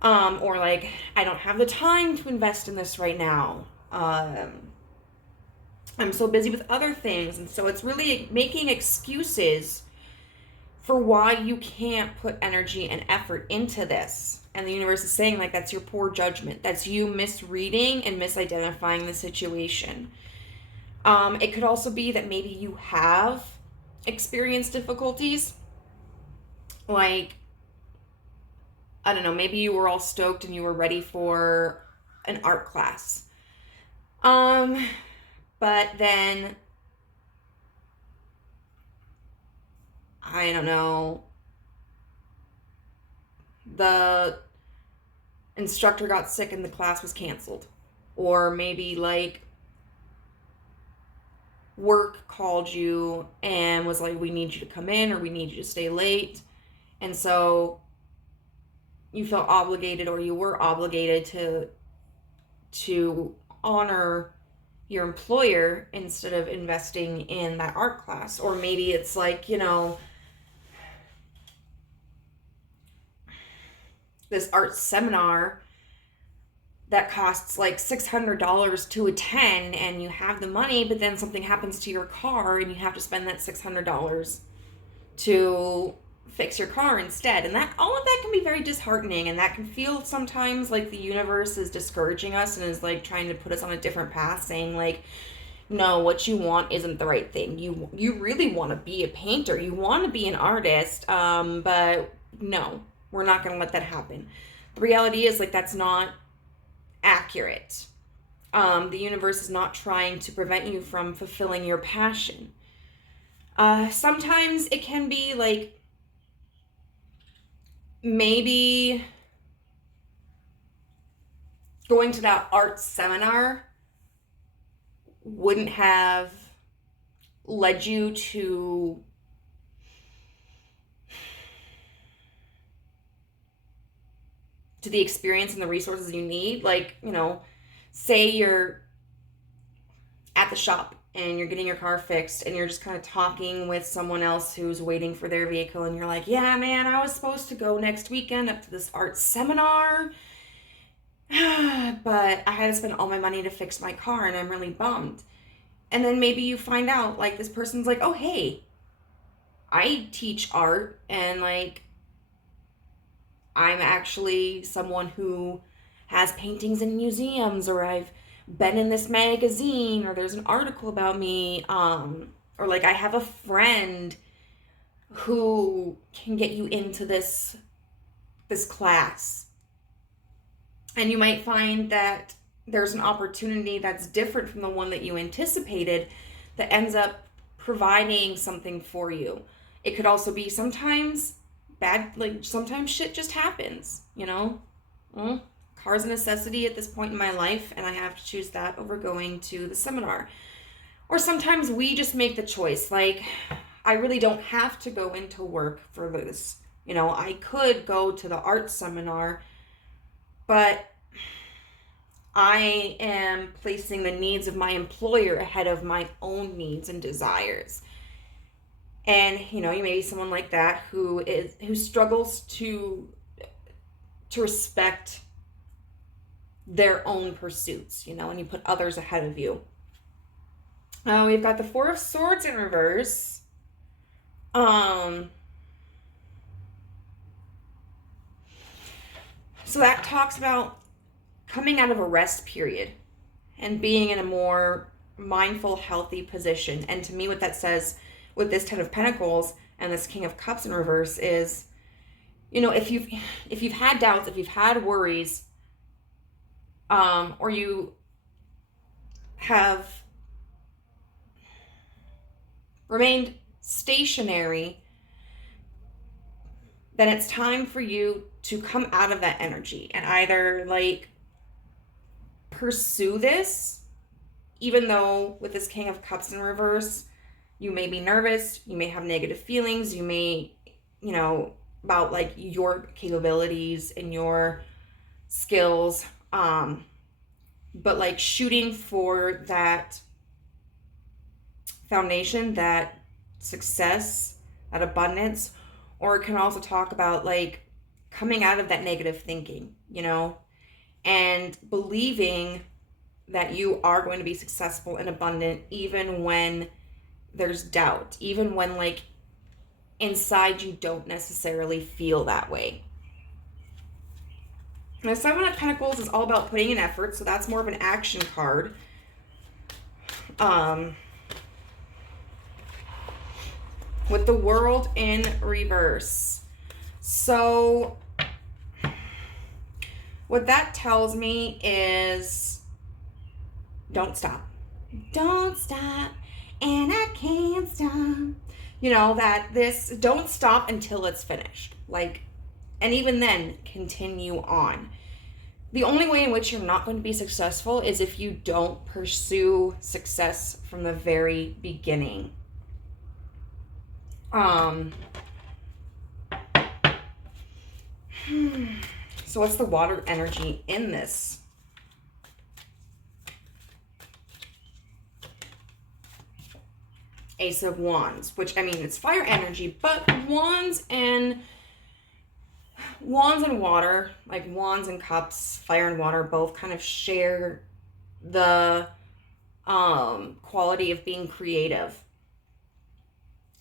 Or like I don't have the time to invest in this right now. I'm so busy with other things, and so it's really making excuses for why you can't put energy and effort into this. And the universe is saying, like, that's your poor judgment. That's you misreading and misidentifying the situation. It could also be that maybe you have experienced difficulties. Like, I don't know, maybe you were all stoked and you were ready for an art class. But then I don't know, the instructor got sick and the class was canceled. Or maybe like work called you and was like, we need you to come in, or we need you to stay late. And so you felt obligated, or you were obligated to honor your employer instead of investing in that art class. Or maybe it's like, you know, this art seminar that costs like $600 to attend, and you have the money, but then something happens to your car and you have to spend that $600 to fix your car instead. And that, all of that can be very disheartening, and that can feel sometimes like the universe is discouraging us and is like trying to put us on a different path, saying like, no, what you want isn't the right thing. You really want to be a painter, you want to be an artist, but no, we're not going to let that happen. The reality is, like, that's not accurate. The universe is not trying to prevent you from fulfilling your passion. Sometimes it can be like, maybe going to that art seminar wouldn't have led you to the experience and the resources you need. Like, you know, say you're at the shop and you're getting your car fixed and you're just kind of talking with someone else who's waiting for their vehicle, and you're like, yeah, man, I was supposed to go next weekend up to this art seminar, but I had to spend all my money to fix my car and I'm really bummed. And then maybe you find out, like, this person's like, oh, hey, I teach art, and, like, I'm actually someone who has paintings in museums, or I've been in this magazine, or there's an article about me, or, like, I have a friend who can get you into this class. And you might find that there's an opportunity that's different from the one that you anticipated that ends up providing something for you. It could also be sometimes sometimes shit just happens, you know? Car's a necessity at this point in my life, and I have to choose that over going to the seminar. Or sometimes we just make the choice, like, I really don't have to go into work for this. You know, I could go to the art seminar, but I am placing the needs of my employer ahead of my own needs and desires. And, you know, you may be someone like that who struggles to respect their own pursuits, you know, and you put others ahead of you. We've got the Four of Swords in reverse. So that talks about coming out of a rest period and being in a more mindful, healthy position. And to me, what that says with this Ten of Pentacles and this King of Cups in reverse is, you know, if you've had doubts, if you've had worries, or you have remained stationary, then it's time for you to come out of that energy and either, like, pursue this, even though with this King of Cups in reverse, you may be nervous, you may have negative feelings, you may, you know, about, like, your capabilities and your skills, but, like, shooting for that foundation, that success, that abundance. Or it can also talk about, like, coming out of that negative thinking, you know, and believing that you are going to be successful and abundant even when there's doubt, even when, like, inside you don't necessarily feel that way. Now, Seven of Pentacles is all about putting in effort, so that's more of an action card. With the World in reverse. So what that tells me is, don't stop. Don't stop, and I can't stop. You know, that this, don't stop until it's finished. Like, and even then, continue on. The only way in which you're not going to be successful is if you don't pursue success from the very beginning. So what's the water energy in this? Ace of Wands, which, I mean, it's fire energy, but wands and water, like wands and cups, fire and water, both kind of share the quality of being creative.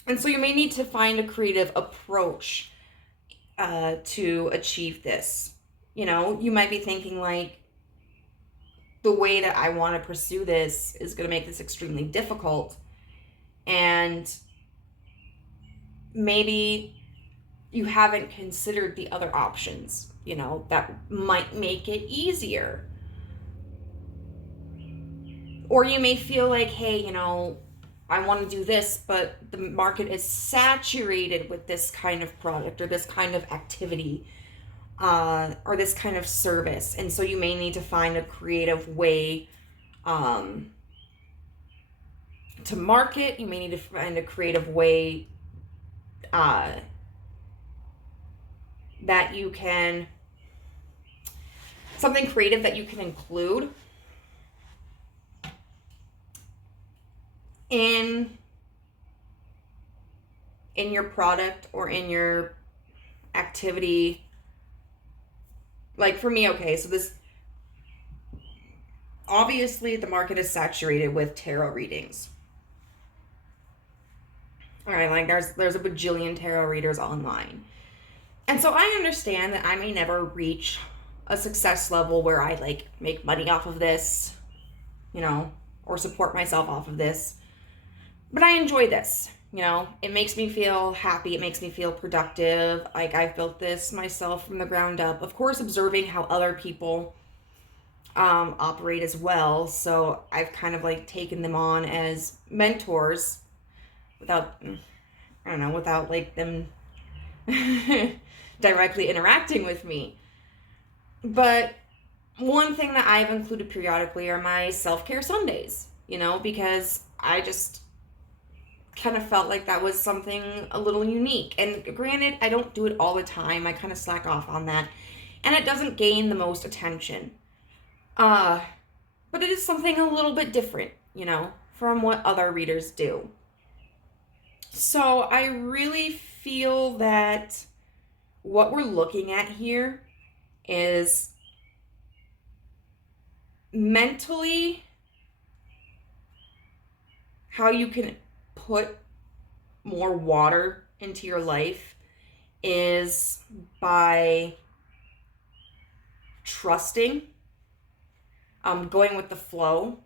And so you may need to find a creative approach to achieve this. You know, you might be thinking, like, the way that I want to pursue this is going to make this extremely difficult. And maybe you haven't considered the other options. that might make it easier. Or you may feel like, hey, I want to do this, but the market is saturated with this kind of product or this kind of activity, or this kind of service. And so you may need to find a creative way to market. You may need to find a creative way that you can, something creative that you can include in your product or in your activity. Like for me, okay, so this, obviously the market is saturated with tarot readings. All right, like there's a bajillion tarot readers online. And so I understand that I may never reach a success level where I like make money off of this, or support myself off of this. But I enjoy this, it makes me feel happy. It makes me feel productive. Like I've built this myself from the ground up. Of course, observing how other people operate as well. So I've kind of like taken them on as mentors without like them directly interacting with me. But one thing that I've included periodically are my self-care Sundays, because I just kind of felt like that was something a little unique. And granted, I don't do it all the time. I kind of slack off on that. And it doesn't gain the most attention. But it is something a little bit different, from what other readers do. So I really feel that what we're looking at here is mentally how you can put more water into your life is by trusting, going with the flow.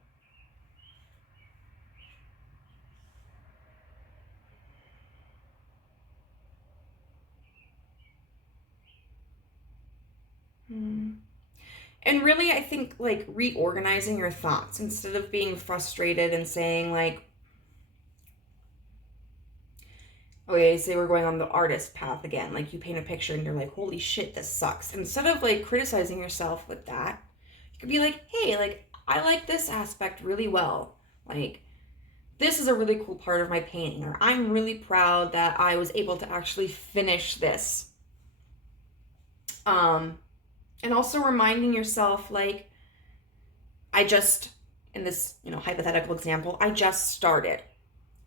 And really, I think like reorganizing your thoughts instead of being frustrated and saying like, okay, say we're going on the artist path again. Like you paint a picture and you're like, holy shit, this sucks. Instead of like criticizing yourself with that, you could be like, hey, like I like this aspect really well. Like this is a really cool part of my painting, or I'm really proud that I was able to actually finish this. And also reminding yourself, like, I just, in this, hypothetical example, I just started.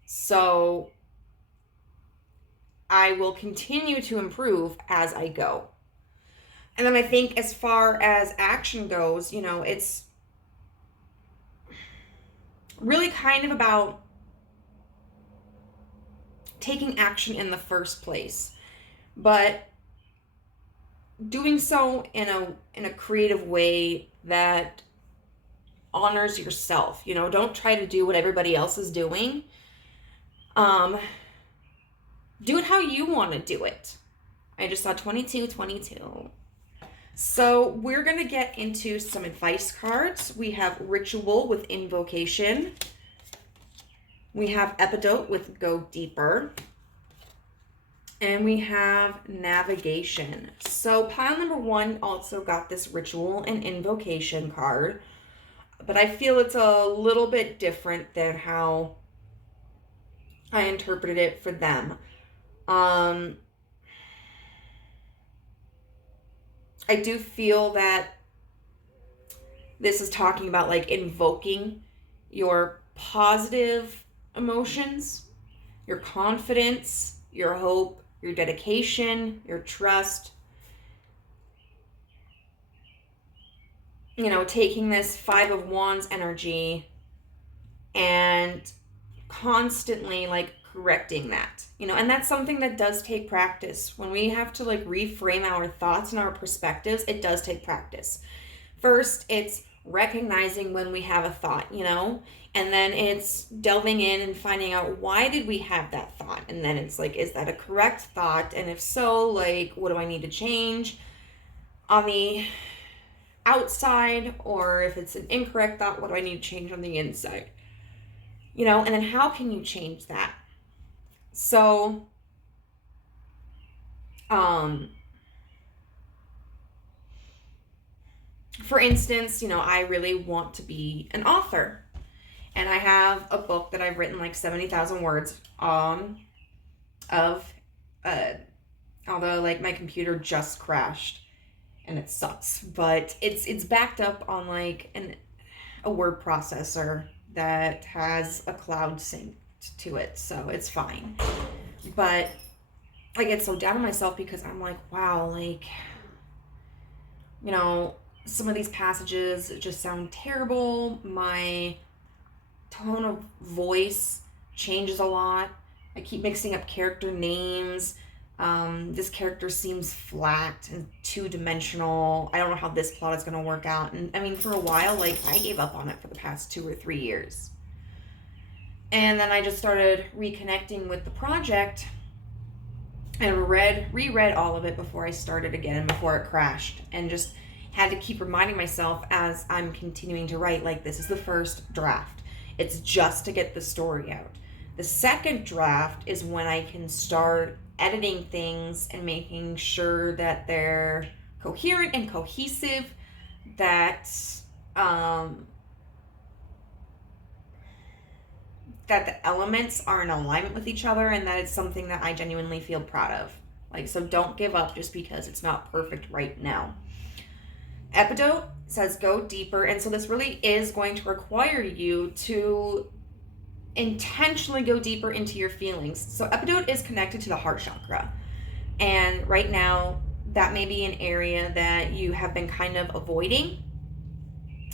So I will continue to improve as I go. And then I think as far as action goes, it's really kind of about taking action in the first place, but doing so in a creative way that honors yourself. Don't try to do what everybody else is doing. Do it how you want to do it. I just saw 22. So we're going to get into some advice cards. We have Ritual with Invocation. We have Epidote with Go Deeper. And we have Navigation. So pile number 1 also got this Ritual and Invocation card. But I feel it's a little bit different than how I interpreted it for them. I do feel that this is talking about like invoking your positive emotions, your confidence, your hope, your dedication, your trust. Taking this 5 of Wands energy and constantly like correcting that, and that's something that does take practice. When we have to like reframe our thoughts and our perspectives, it does take practice. First, it's recognizing when we have a thought, and then it's delving in and finding out, why did we have that thought? And then it's like, is that a correct thought? And if so, like, what do I need to change? on the outside, or if it's an incorrect thought, what do I need to change on the inside? You know, and then how can you change that? So, for instance, you know, I really want to be an author. And I have a book that I've written like 70,000 words of, although like my computer just crashed and it sucks, but it's backed up on like a word processor that has a cloud synced to it, so it's fine. But I get so down on myself because I'm like, wow, like, you know, some of these passages just sound terrible. My tone of voice changes a lot. I keep mixing up character names. This character seems flat and two-dimensional. I don't know how this plot is going to work out. And I mean, for a while, like, I gave up on it for the past 2 or 3 years. And then I just started reconnecting with the project and reread all of it before I started again, before it crashed, and just had to keep reminding myself as I'm continuing to write, like, this is the first draft. It's just to get the story out. The second draft is when I can start editing things and making sure that they're coherent and cohesive, that that the elements are in alignment with each other, and that it's something that I genuinely feel proud of. Like, so don't give up just because it's not perfect right now. Epidote says go deeper, and so this really is going to require you to intentionally go deeper into your feelings. So epidote is connected to the heart chakra, and right now that may be an area that you have been kind of avoiding,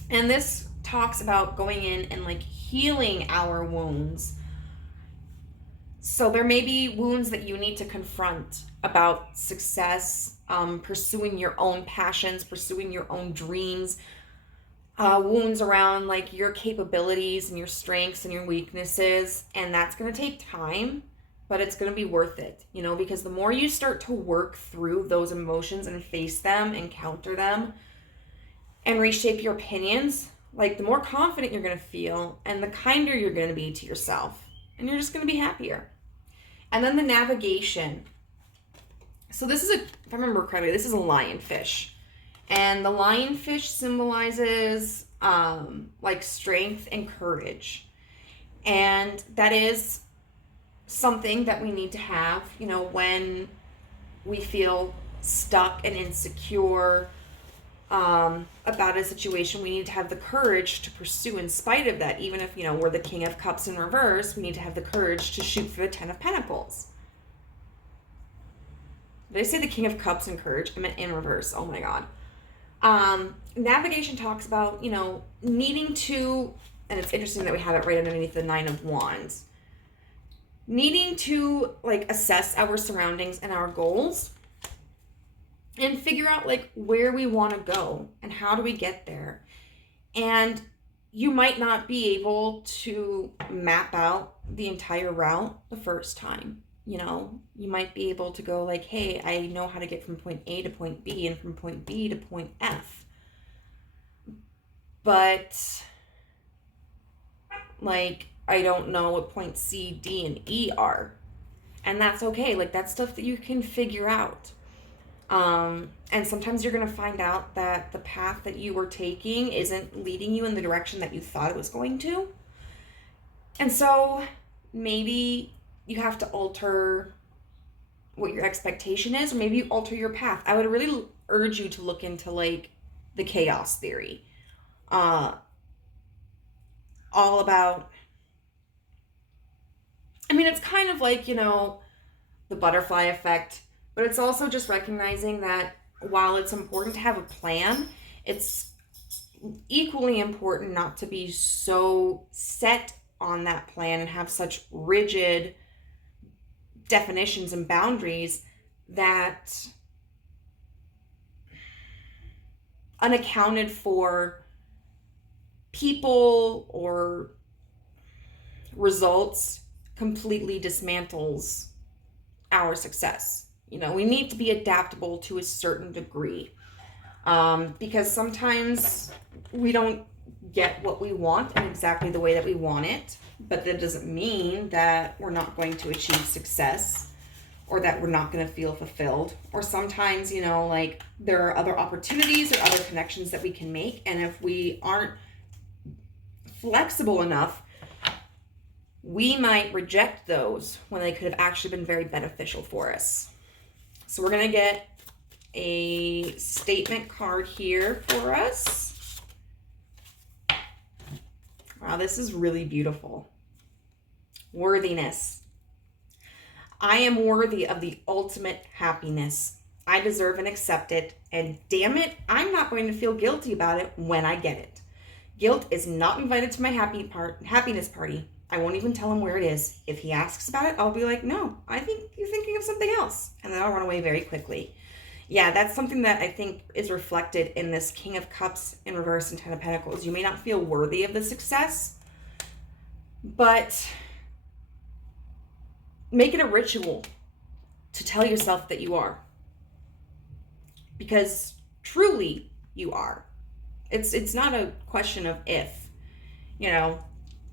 and this talks about going in and like healing our wounds. So there may be wounds that you need to confront about success, pursuing your own passions, pursuing your own dreams, wounds around like your capabilities and your strengths and your weaknesses. And that's going to take time, but it's going to be worth it, you know, because the more you start to work through those emotions and face them and counter them and reshape your opinions, like the more confident you're going to feel and the kinder you're going to be to yourself, and you're just going to be happier. And then the navigation. So this is if I remember correctly, this is a lionfish. And the lionfish symbolizes like strength and courage. And that is something that we need to have, you know, when we feel stuck and insecure about a situation. We need to have the courage to pursue in spite of that. Even if, you know, we're the King of Cups in reverse, we need to have the courage to shoot for the Ten of Pentacles. Did I say the King of Cups in courage? I meant in reverse. Oh my God. Navigation talks about, you know, needing to, and it's interesting that we have it right underneath the Nine of Wands, needing to like assess our surroundings and our goals and figure out like where we want to go and how do we get there. And you might not be able to map out the entire route the first time. You know, you might be able to go like, hey, I know how to get from point A to point B and from point B to point F. But like, I don't know what point C, D, and E are. And that's okay. Like, that's stuff that you can figure out. And sometimes you're going to find out that the path that you were taking isn't leading you in the direction that you thought it was going to. And so maybe you have to alter what your expectation is, or maybe you alter your path. I would really urge you to look into like the chaos theory. All about, I mean, it's kind of like, you know, the butterfly effect, but it's also just recognizing that while it's important to have a plan, it's equally important not to be so set on that plan and have such rigid definitions and boundaries that unaccounted for people or results completely dismantles our success. You know, we need to be adaptable to a certain degree. Because sometimes we don't get what we want in exactly the way that we want it, but that doesn't mean that we're not going to achieve success or that we're not going to feel fulfilled. Or sometimes, you know, like there are other opportunities or other connections that we can make, and if we aren't flexible enough, we might reject those when they could have actually been very beneficial for us. So we're going to get a statement card here for us. Wow, this is really beautiful. Worthiness. I am worthy of the ultimate happiness. I deserve and accept it, and damn it, I'm not going to feel guilty about it when I get it. Guilt is not invited to my happiness party. I won't even tell him where it is. If he asks about it, I'll be like, no, I think you're thinking of something else. And then I'll run away very quickly. Yeah, that's something that I think is reflected in this King of Cups in reverse and Ten of Pentacles. You may not feel worthy of the success, but make it a ritual to tell yourself that you are. Because truly you are. It's not a question of if. You know,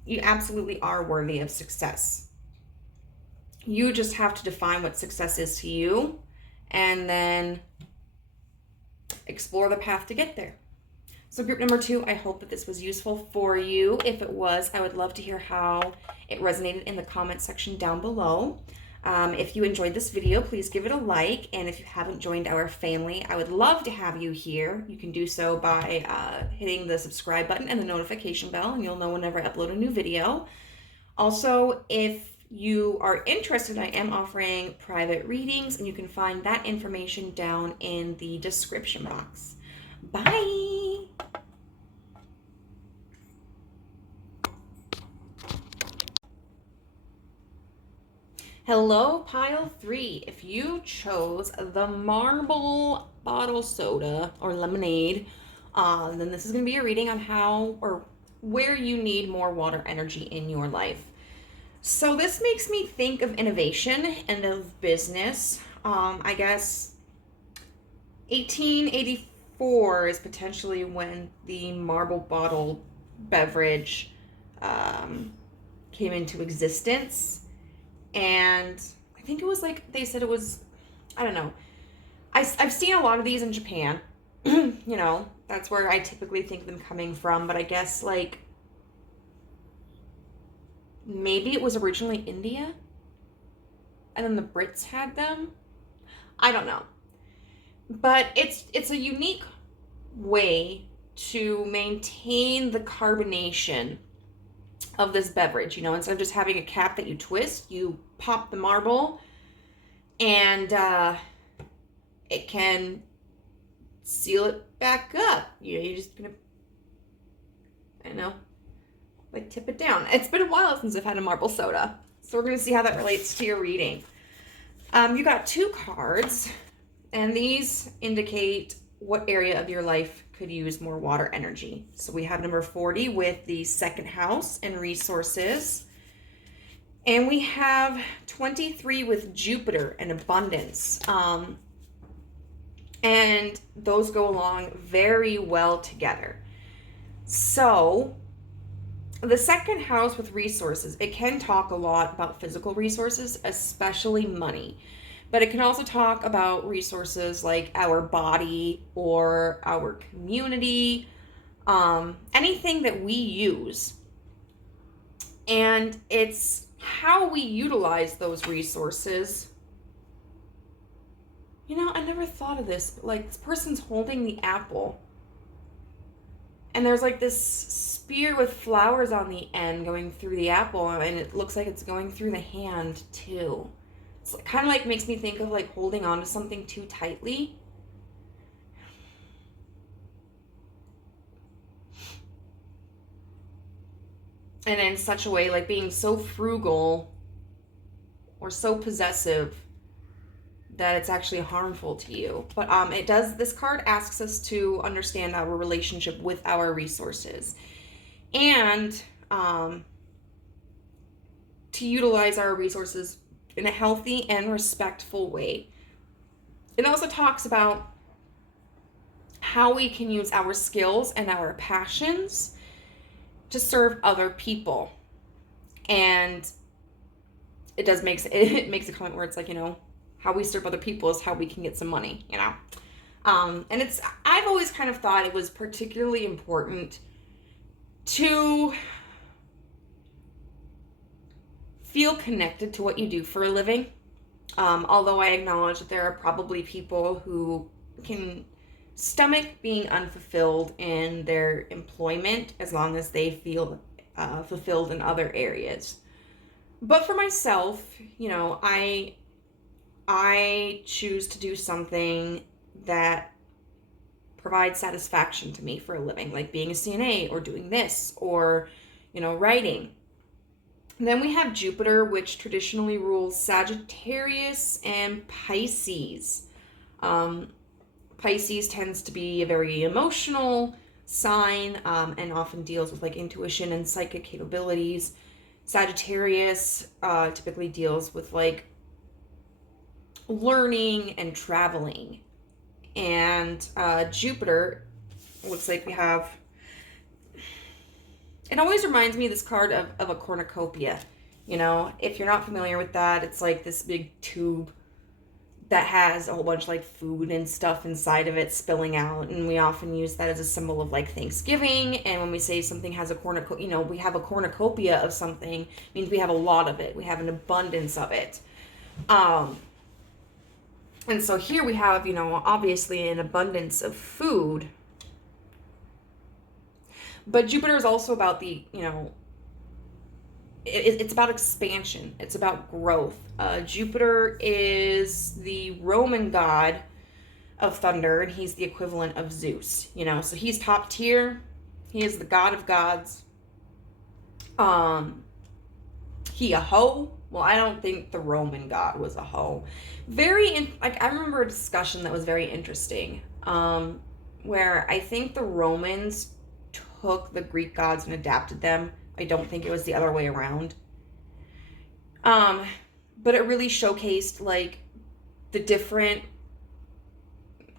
you absolutely are worthy of success. You just have to define what success is to you and then explore the path to get there. So group number 2, I hope that this was useful for you. If it was, I would love to hear how it resonated in the comment section down below. If you enjoyed this video, please give it a like. And if you haven't joined our family, I would love to have you here. You can do so by hitting the subscribe button and the notification bell, and you'll know whenever I upload a new video. Also, if you are interested, I am offering private readings, and you can find that information down in the description box. Bye! Hello, pile 3. If you chose the marble bottle soda or lemonade, then this is going to be a reading on how or where you need more water energy in your life. So this makes me think of innovation and of business. I guess 1884 is potentially when the marble bottle beverage came into existence. And I think it was like, they said it was, I don't know. I've seen a lot of these in Japan. You know, that's where I typically think them coming from. But I guess like, maybe it was originally India. And then the Brits had them. I don't know. But it's a unique way to maintain the carbonation of this beverage. You know, instead of just having a cap that you twist, you pop the marble and it can seal it back up. You know, you're just gonna, I don't know, like tip it down. It's been a while since I've had a marble soda, so we're gonna see how that relates to your reading. You got 2 cards, and these indicate what area of your life could use more water energy. So we have number 40 with the 2nd house and resources. And we have 23 with Jupiter and abundance. And those go along very well together. So the 2nd house with resources, it can talk a lot about physical resources, especially money. But it can also talk about resources like our body or our community, anything that we use. And it's how we utilize those resources. You know, I never thought of this. Like, this person's holding the apple. And there's like this spear with flowers on the end going through the apple. And it looks like it's going through the hand too. It's kind of like makes me think of like holding on to something too tightly. And in such a way, like being so frugal or so possessive that it's actually harmful to you. But this card asks us to understand our relationship with our resources and to utilize our resources in a healthy and respectful way. It also talks about how we can use our skills and our passions to serve other people. And it makes a comment where it's like, how we serve other people is how we can get some money, And I've always kind of thought it was particularly important to feel connected to what you do for a living. Although I acknowledge that there are probably people who can stomach being unfulfilled in their employment as long as they feel fulfilled in other areas. But for myself, I choose to do something that provides satisfaction to me for a living, like being a CNA or doing this or, writing. And then we have Jupiter, which traditionally rules Sagittarius and Pisces. Pisces tends to be a very emotional sign and often deals with like intuition and psychic capabilities. Sagittarius typically deals with like learning and traveling. And Jupiter, looks like we have, it always reminds me of this card of a cornucopia. If you're not familiar with that, it's like this big tube that has a whole bunch of like food and stuff inside of it spilling out, and we often use that as a symbol of like Thanksgiving. And when we say something has a cornucopia, we have a cornucopia of something, it means we have a lot of it, we have an abundance of it. And so here we have, obviously an abundance of food, but Jupiter is also about the, it's about expansion. It's about growth. Jupiter is the Roman god of thunder, and he's the equivalent of Zeus, so he's top tier. He is the god of gods. He a hoe? Well, I don't think the Roman god was a hoe. I remember a discussion that was very interesting, where I think the Romans took the Greek gods and adapted them. I don't think it was the other way around. But it really showcased like the different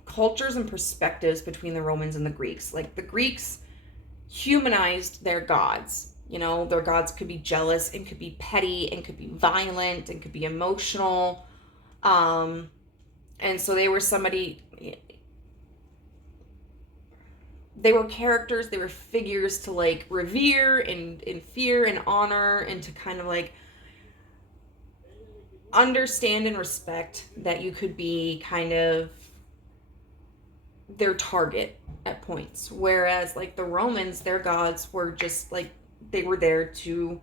cultures and perspectives between the Romans and the Greeks. Like the Greeks humanized their gods. Their gods could be jealous and could be petty and could be violent and could be emotional. And so they were they were characters, they were figures to like revere and fear and honor, and to kind of like understand and respect that you could be kind of their target at points. Whereas like the Romans, their gods were just like, they were there to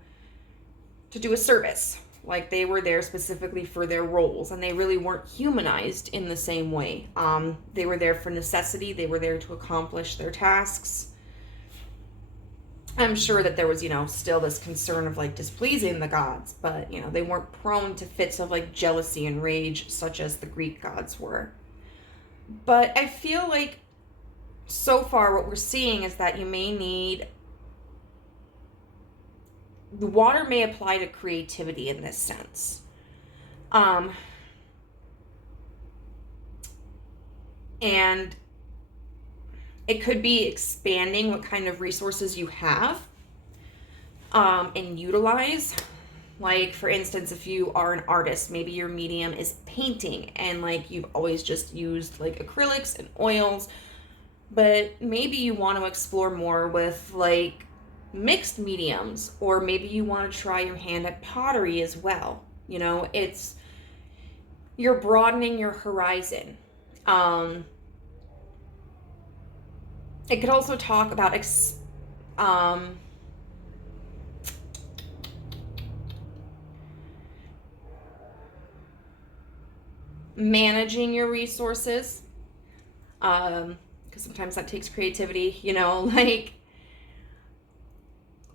do a service. Like they were there specifically for their roles, and they really weren't humanized in the same way. They were there for necessity. They were there to accomplish their tasks. I'm sure that there was, still this concern of like displeasing the gods, but, they weren't prone to fits of like jealousy and rage such as the Greek gods were. But I feel like so far what we're seeing is that the water may apply to creativity in this sense. And it could be expanding what kind of resources you have and utilize. Like, for instance, if you are an artist, maybe your medium is painting and like you've always just used like acrylics and oils, but maybe you want to explore more with like mixed mediums, or maybe you want to try your hand at pottery as well. You're broadening your horizon. It could also talk about managing your resources, because sometimes that takes creativity,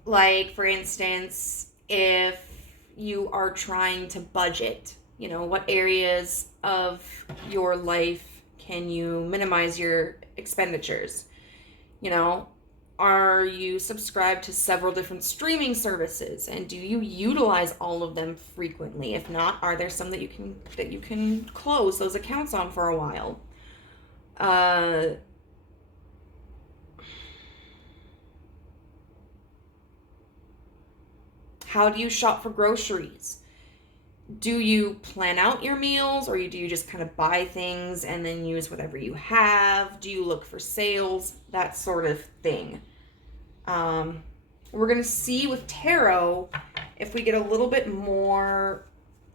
like for instance, if you are trying to budget, what areas of your life can you minimize your expenditures? Are you subscribed to several different streaming services, and do you utilize all of them frequently? If not, are there some that you can close those accounts on for a while? How do you shop for groceries? Do you plan out your meals, or do you just kind of buy things and then use whatever you have? Do you look for sales? That sort of thing. We're going to see with tarot if we get a little bit more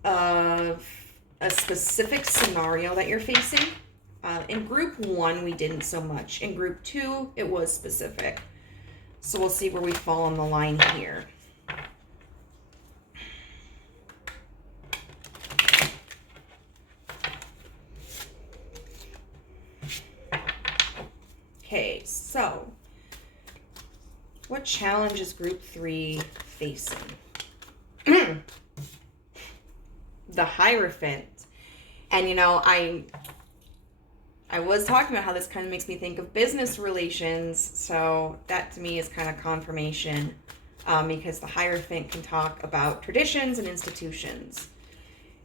of a specific scenario that you're facing. In group 1, we didn't so much. In group 2, it was specific. So we'll see where we fall on the line here. Okay, so what challenge is group 3 facing? The Hierophant. And you know, I was talking about how this kind of makes me think of business relations, so that to me is kind of confirmation, because the Hierophant can talk about traditions and institutions,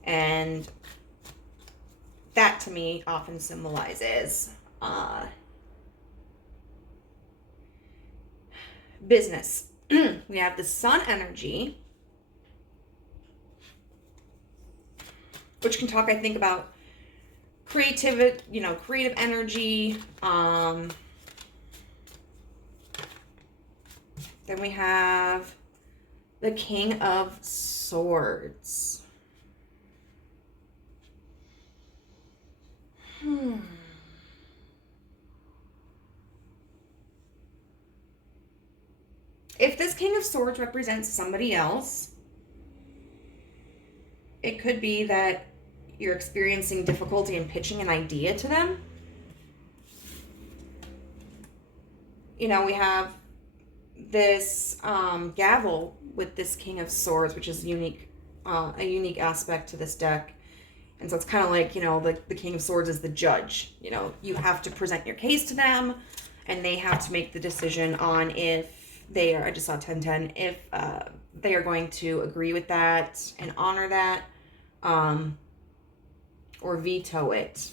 and that to me often symbolizes business. We have the Sun energy, which can talk, I think, about creative energy. Then we have the King of Swords. If this King of Swords represents somebody else, it could be that you're experiencing difficulty in pitching an idea to them. You know, we have this gavel with this King of Swords, which is a unique aspect to this deck. And so it's kind of like, you know, the King of Swords is the judge. You know, you have to present your case to them, and they have to make the decision on if they are, I just saw 1010, if they are going to agree with that and honor that, or veto it.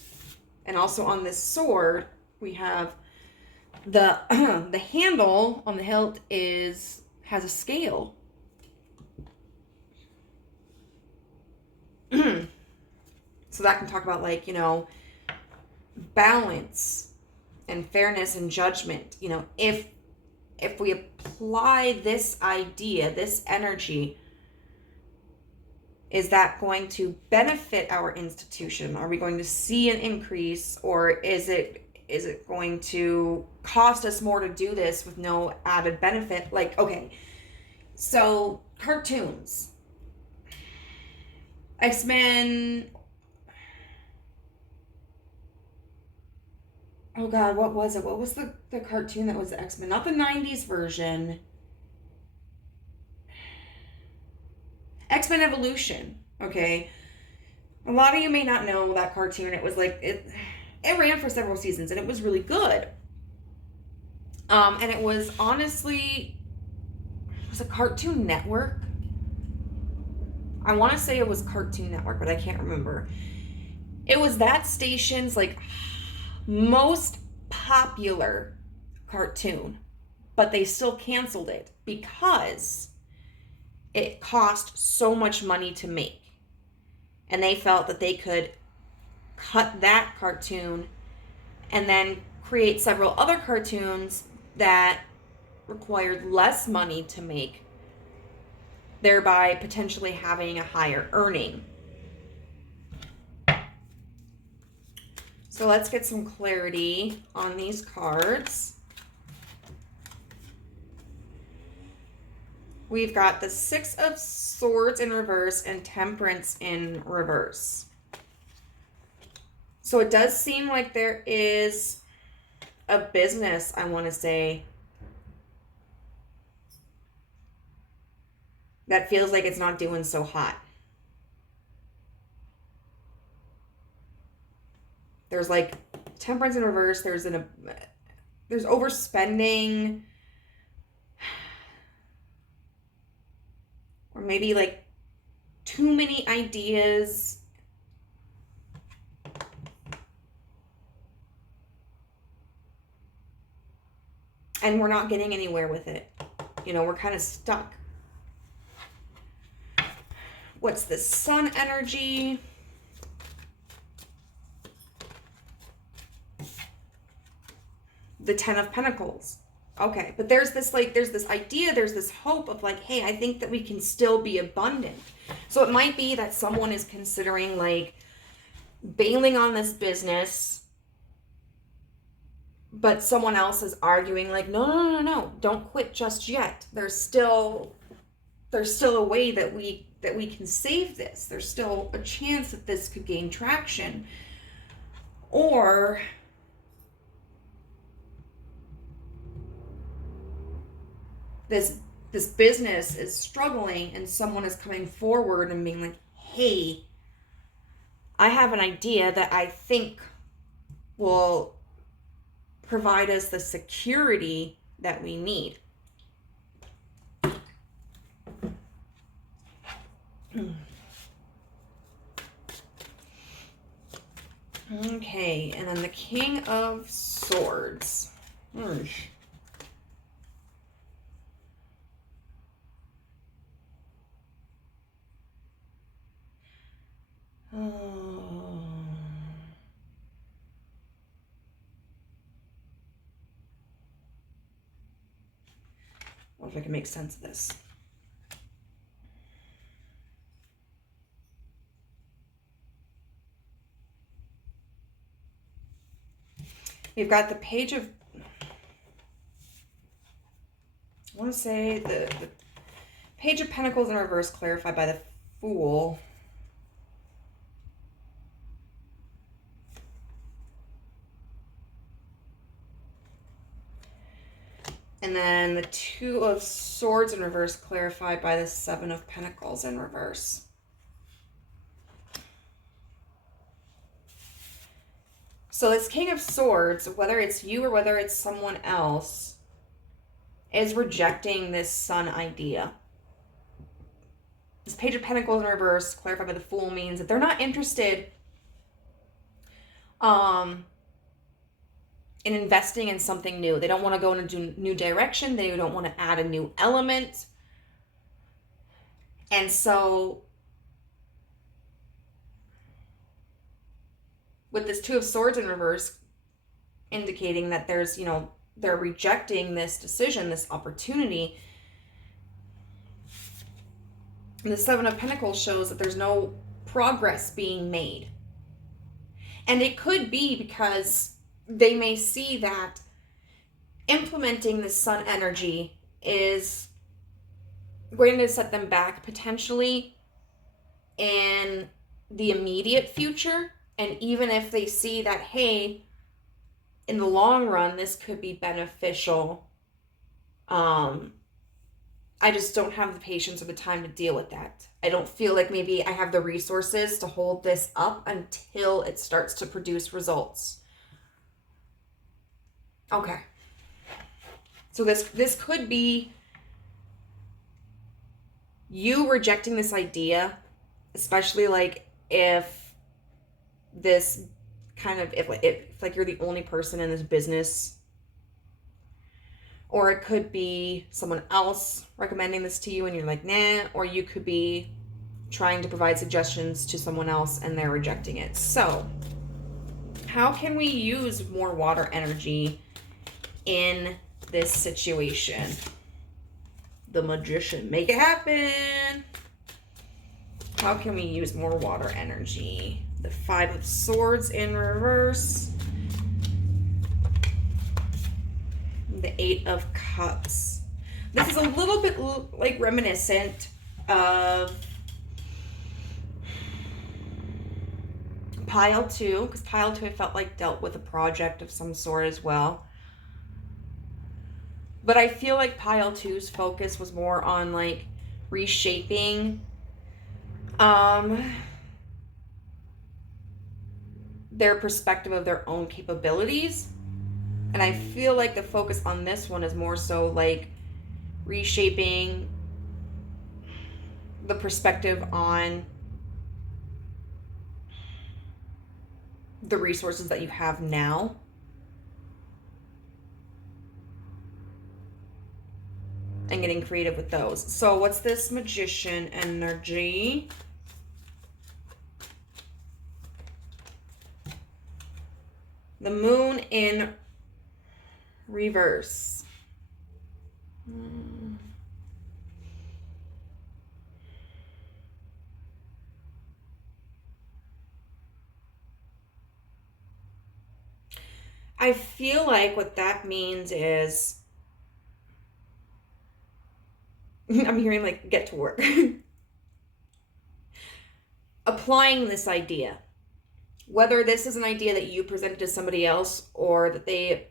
And also on this sword, we have the the handle on the hilt has a scale. So that can talk about, like, you know, balance and fairness and judgment. You know, if we apply this idea, this energy, is that going to benefit our institution? Are we going to see an increase, or is it going to cost us more to do this with no added benefit? Like, okay, so cartoons, X-Men. Oh God, what was it? What was the cartoon that was the X-Men? Not the 90s version. X-Men Evolution. Okay. A lot of you may not know that cartoon. It was like, it ran for several seasons, and it was really good. And it was honestly, it was a Cartoon Network. I want to say it was Cartoon Network, but I can't remember. It was that station's, like, most popular cartoon, but they still canceled it because it cost so much money to make, and they felt that they could cut that cartoon and then create several other cartoons that required less money to make, thereby potentially having a higher earning. So let's get some clarity on these cards. We've got the Six of Swords in reverse and Temperance in reverse. So it does seem like there is a business, I want to say, that feels like it's not doing so hot. There's, like, Temperance in reverse. There's overspending, or maybe, like, too many ideas. And we're not getting anywhere with it. You know, we're kind of stuck. What's this sun energy? The Ten of Pentacles. Okay, but there's this idea, there's this hope of like, hey, I think that we can still be abundant. So it might be that someone is considering like bailing on this business, but someone else is arguing like, no, don't quit just yet. There's still a way that we can save this. There's still a chance that this could gain traction. Or this business is struggling and someone is coming forward and being like, hey, I have an idea that I think will provide us the security that we need. Okay, and then the King of Swords. What if I can make sense of this? You've got the Page of, I want to say the Page of Pentacles in reverse, clarified by the Fool. And then the Two of Swords in reverse, clarified by the Seven of Pentacles in reverse. So this King of Swords, whether it's you or whether it's someone else, is rejecting this sun idea. This Page of Pentacles in reverse, clarified by the Fool, means that they're not interested in investing in something new. They don't want to go in a new direction. They don't want to add a new element. And so with this Two of Swords in reverse, indicating that there's, they're rejecting this decision, this opportunity. And the Seven of Pentacles shows that there's no progress being made. And it could be because they may see that implementing this sun energy is going to set them back potentially in the immediate future. And even if they see that, hey, in the long run, this could be beneficial, I just don't have the patience or the time to deal with that. I don't feel like maybe I have the resources to hold this up until it starts to produce results. Okay. So this could be you rejecting this idea, especially like if this kind of, if like you're the only person in this business, or it could be someone else recommending this to you and you're like, nah, or you could be trying to provide suggestions to someone else and they're rejecting it. So how can we use more water energy in this situation? The Magician. Make it happen. How can we use more water energy? The Five of Swords in reverse. The Eight of Cups. This is a little bit like reminiscent of Pile 2, because Pile 2 I felt like dealt with a project of some sort as well. But I feel like Pile 2's focus was more on like reshaping their perspective of their own capabilities. And I feel like the focus on this one is more so like reshaping the perspective on the resources that you have now. And getting creative with those. So what's this Magician energy? The moon in reverse. I feel like what that means is, I'm hearing like get to work. Applying this idea. Whether this is an idea that you presented to somebody else or that they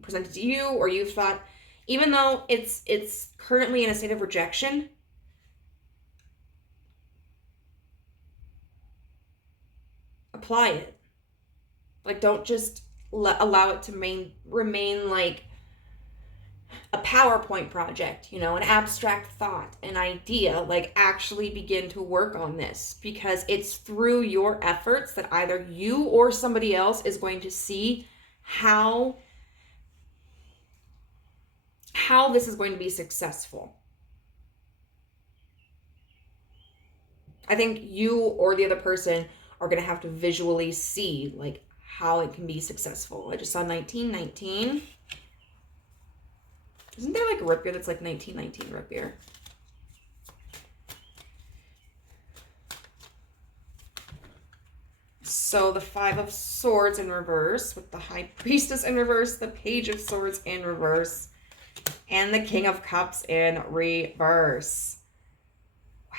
presented to you or you've thought, even though it's currently in a state of rejection, apply it. Like, don't just allow it to remain like a PowerPoint project, you know, an abstract thought, an idea. Like, actually begin to work on this, because it's through your efforts that either you or somebody else is going to see how this is going to be successful. I think you or the other person are going to have to visually see like how it can be successful. I just saw 1919. Isn't there like a root beer that's like 1919 root beer? So the Five of Swords in reverse with the High Priestess in reverse, the Page of Swords in reverse, and the King of Cups in reverse. Wow.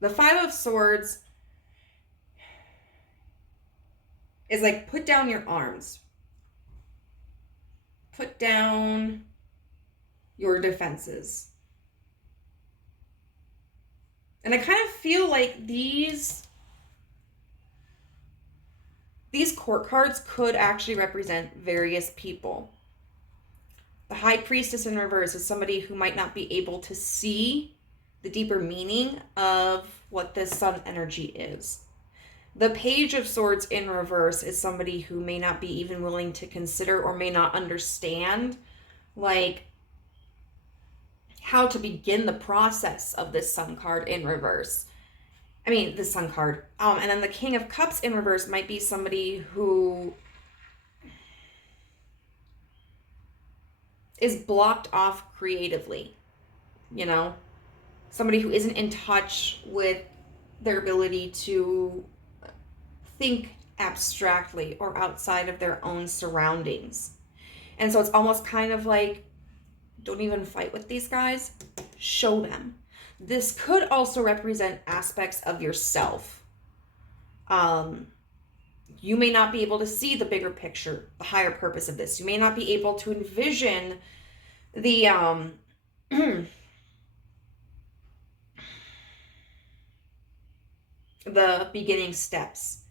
The Five of Swords is like, put down your arms. Put down your defenses. And I kind of feel like these court cards could actually represent various people. The High Priestess in reverse is somebody who might not be able to see the deeper meaning of what this sun energy is. The Page of Swords in reverse is somebody who may not be even willing to consider or may not understand like how to begin the process of this sun card in reverse. I mean, the sun card. And then the King of Cups in reverse might be somebody who is blocked off creatively, you know? Somebody who isn't in touch with their ability to think abstractly or outside of their own surroundings. And so it's almost kind of like, don't even fight with these guys. Show them. This could also represent aspects of yourself. You may not be able to see the bigger picture, the higher purpose of this. You may not be able to envision the the beginning steps.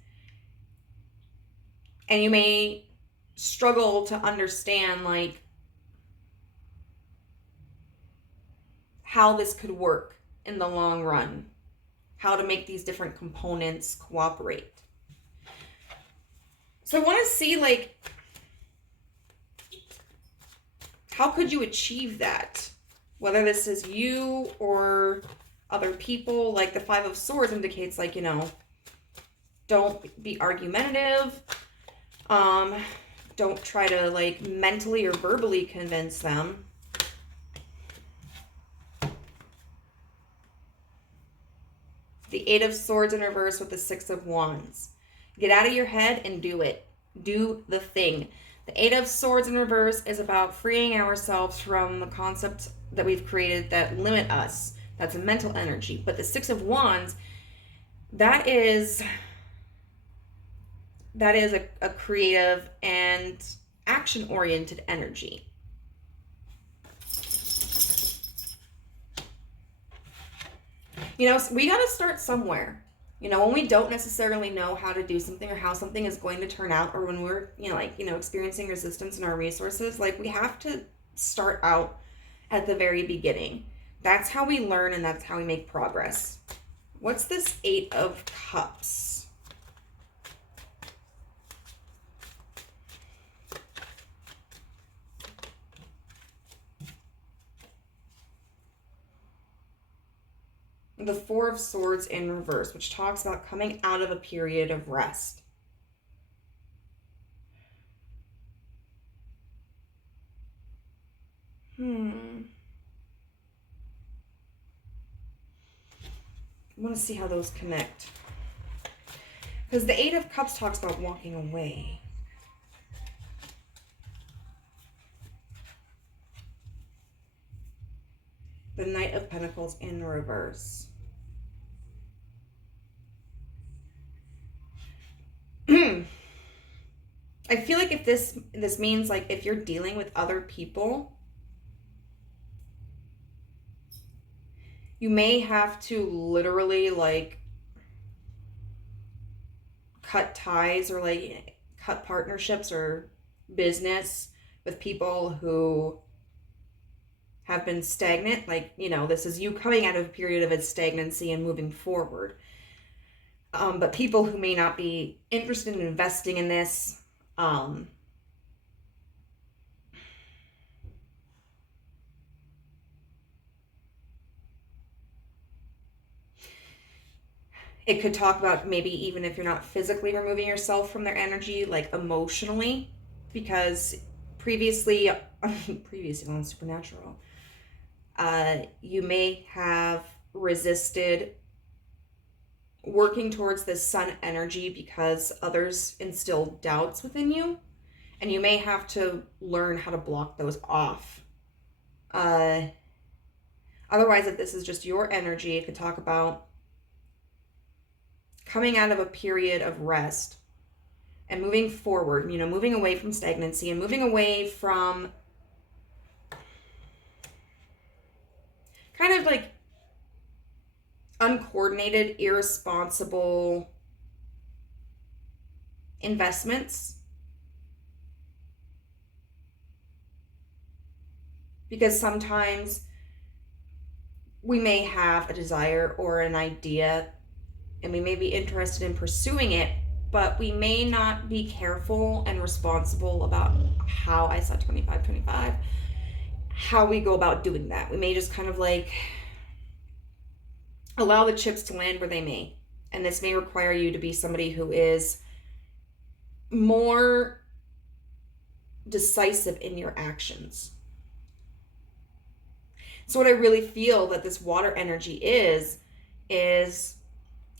And you may struggle to understand like how this could work in the long run, how to make these different components cooperate. So I want to see like, how could you achieve that? Whether this is you or other people. Like the Five of Swords indicates like, you know, don't be argumentative. Don't try to like mentally or verbally convince them. The Eight of Swords in reverse with the Six of Wands. Get out of your head and do it. Do the thing. The Eight of Swords in reverse is about freeing ourselves from the concepts that we've created that limit us. That's a mental energy. But the Six of Wands, that is a creative and action-oriented energy. You know, we got to start somewhere. You know, when we don't necessarily know how to do something or how something is going to turn out, or when we're, experiencing resistance in our resources, like we have to start out at the very beginning. That's how we learn and that's how we make progress. What's this Eight of Cups? the Four of Swords in reverse, which talks about coming out of a period of rest. I want to see how those connect. Because the Eight of Cups talks about walking away. The Knight of Pentacles in reverse. I feel like if this means like if you're dealing with other people, you may have to literally like cut ties or like cut partnerships or business with people who have been stagnant. Like, you know, this is you coming out of a period of its stagnancy and moving forward. But people who may not be interested in investing in this, it could talk about maybe even if you're not physically removing yourself from their energy, like emotionally, because previously on Supernatural, you may have resisted working towards this sun energy because others instill doubts within you, and you may have to learn how to block those off. Otherwise, if this is just your energy, it could talk about coming out of a period of rest and moving forward, you know, moving away from stagnancy and moving away from kind of like uncoordinated, irresponsible investments. Because sometimes we may have a desire or an idea and we may be interested in pursuing it, but we may not be careful and responsible about how, I saw 25, how we go about doing that. We may just kind of like allow the chips to land where they may. And this may require you to be somebody who is more decisive in your actions. So what I really feel that this water energy is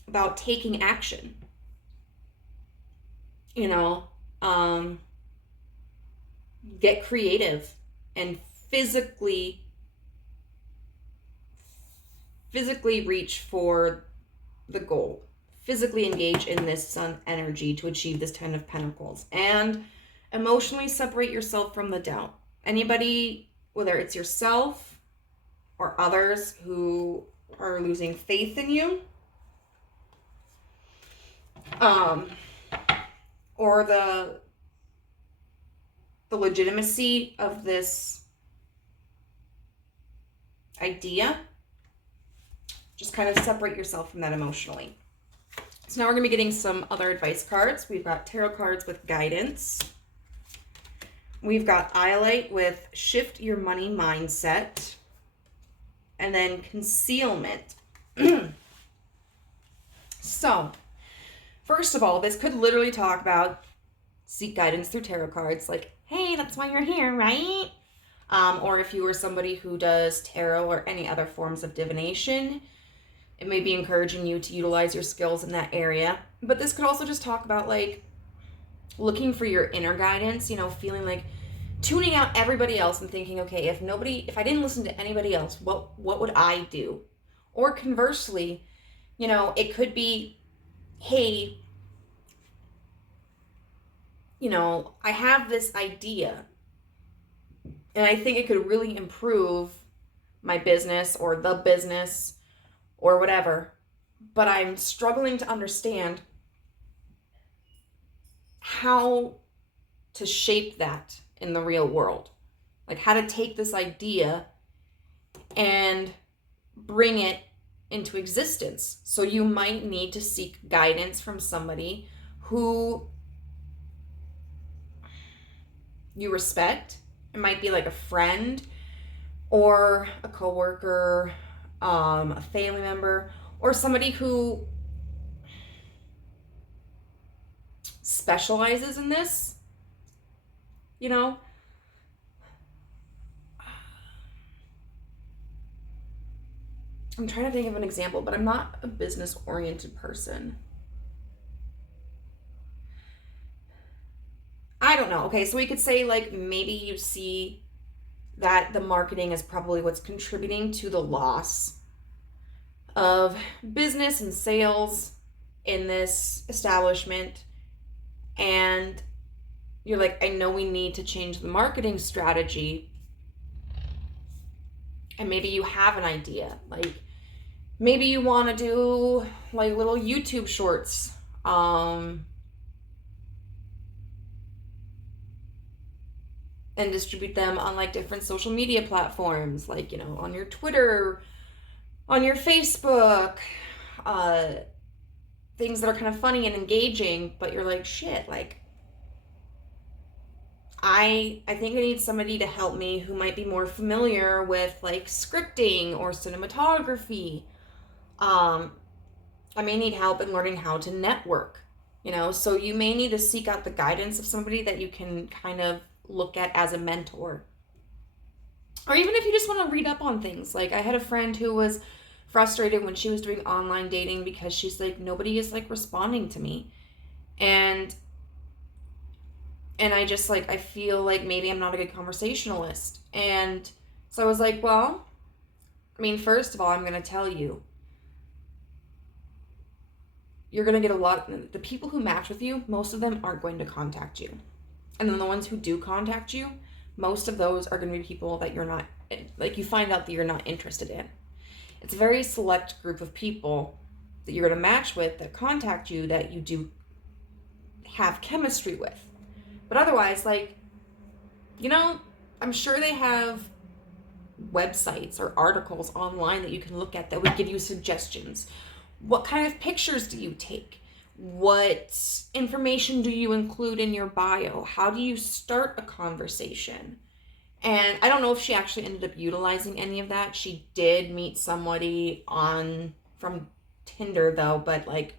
about taking action. You know, get creative and physically reach for the goal. Physically engage in this sun energy to achieve this Ten of Pentacles. And emotionally separate yourself from the doubt. Anybody, whether it's yourself or others who are losing faith in you, or the legitimacy of this idea, just kind of separate yourself from that emotionally. So now we're going to be getting some other advice cards. We've got tarot cards with guidance. We've got Iolite with shift your money mindset. And then concealment. So, first of all, this could literally talk about seek guidance through tarot cards. Like, hey, that's why you're here, right? Or if you were somebody who does tarot or any other forms of divination, it may be encouraging you to utilize your skills in that area. But this could also just talk about like looking for your inner guidance, you know, feeling like tuning out everybody else and thinking, okay, if I didn't listen to anybody else, what would I do? Or conversely, you know, it could be, hey, you know, I have this idea and I think it could really improve my business or the business or whatever, but I'm struggling to understand how to shape that in the real world. Like how to take this idea and bring it into existence. So you might need to seek guidance from somebody who you respect. It might be like a friend or a coworker, a family member, or somebody who specializes in this, you know. I'm trying to think of an example, but I'm not a business-oriented person. I don't know. Okay, so we could say, like, maybe you see that the marketing is probably what's contributing to the loss of business and sales in this establishment. And you're like, I know we need to change the marketing strategy. And maybe you have an idea. Like, maybe you want to do like little YouTube shorts. And distribute them on like different social media platforms, like, you know, on your Twitter, on your Facebook, things that are kind of funny and engaging, but you're like, shit, like, I think I need somebody to help me who might be more familiar with like scripting or cinematography. I may need help in learning how to network, you know, so you may need to seek out the guidance of somebody that you can kind of look at as a mentor. Or even if you just want to read up on things. Like, I had a friend who was frustrated when she was doing online dating because she's like, nobody is like responding to me. And I just like, I feel like maybe I'm not a good conversationalist. And so I was like, well, I mean, first of all, I'm going to tell you, you're going to get a lot, the people who match with you, most of them aren't going to contact you. And then the ones who do contact you, most of those are going to be people that you're not, like, you find out that you're not interested in. It's a very select group of people that you're going to match with that contact you that you do have chemistry with. But otherwise, like, you know, I'm sure they have websites or articles online that you can look at that would give you suggestions. What kind of pictures do you take? What information do you include in your bio? How do you start a conversation? And I don't know if she actually ended up utilizing any of that. She did meet somebody from Tinder though, but like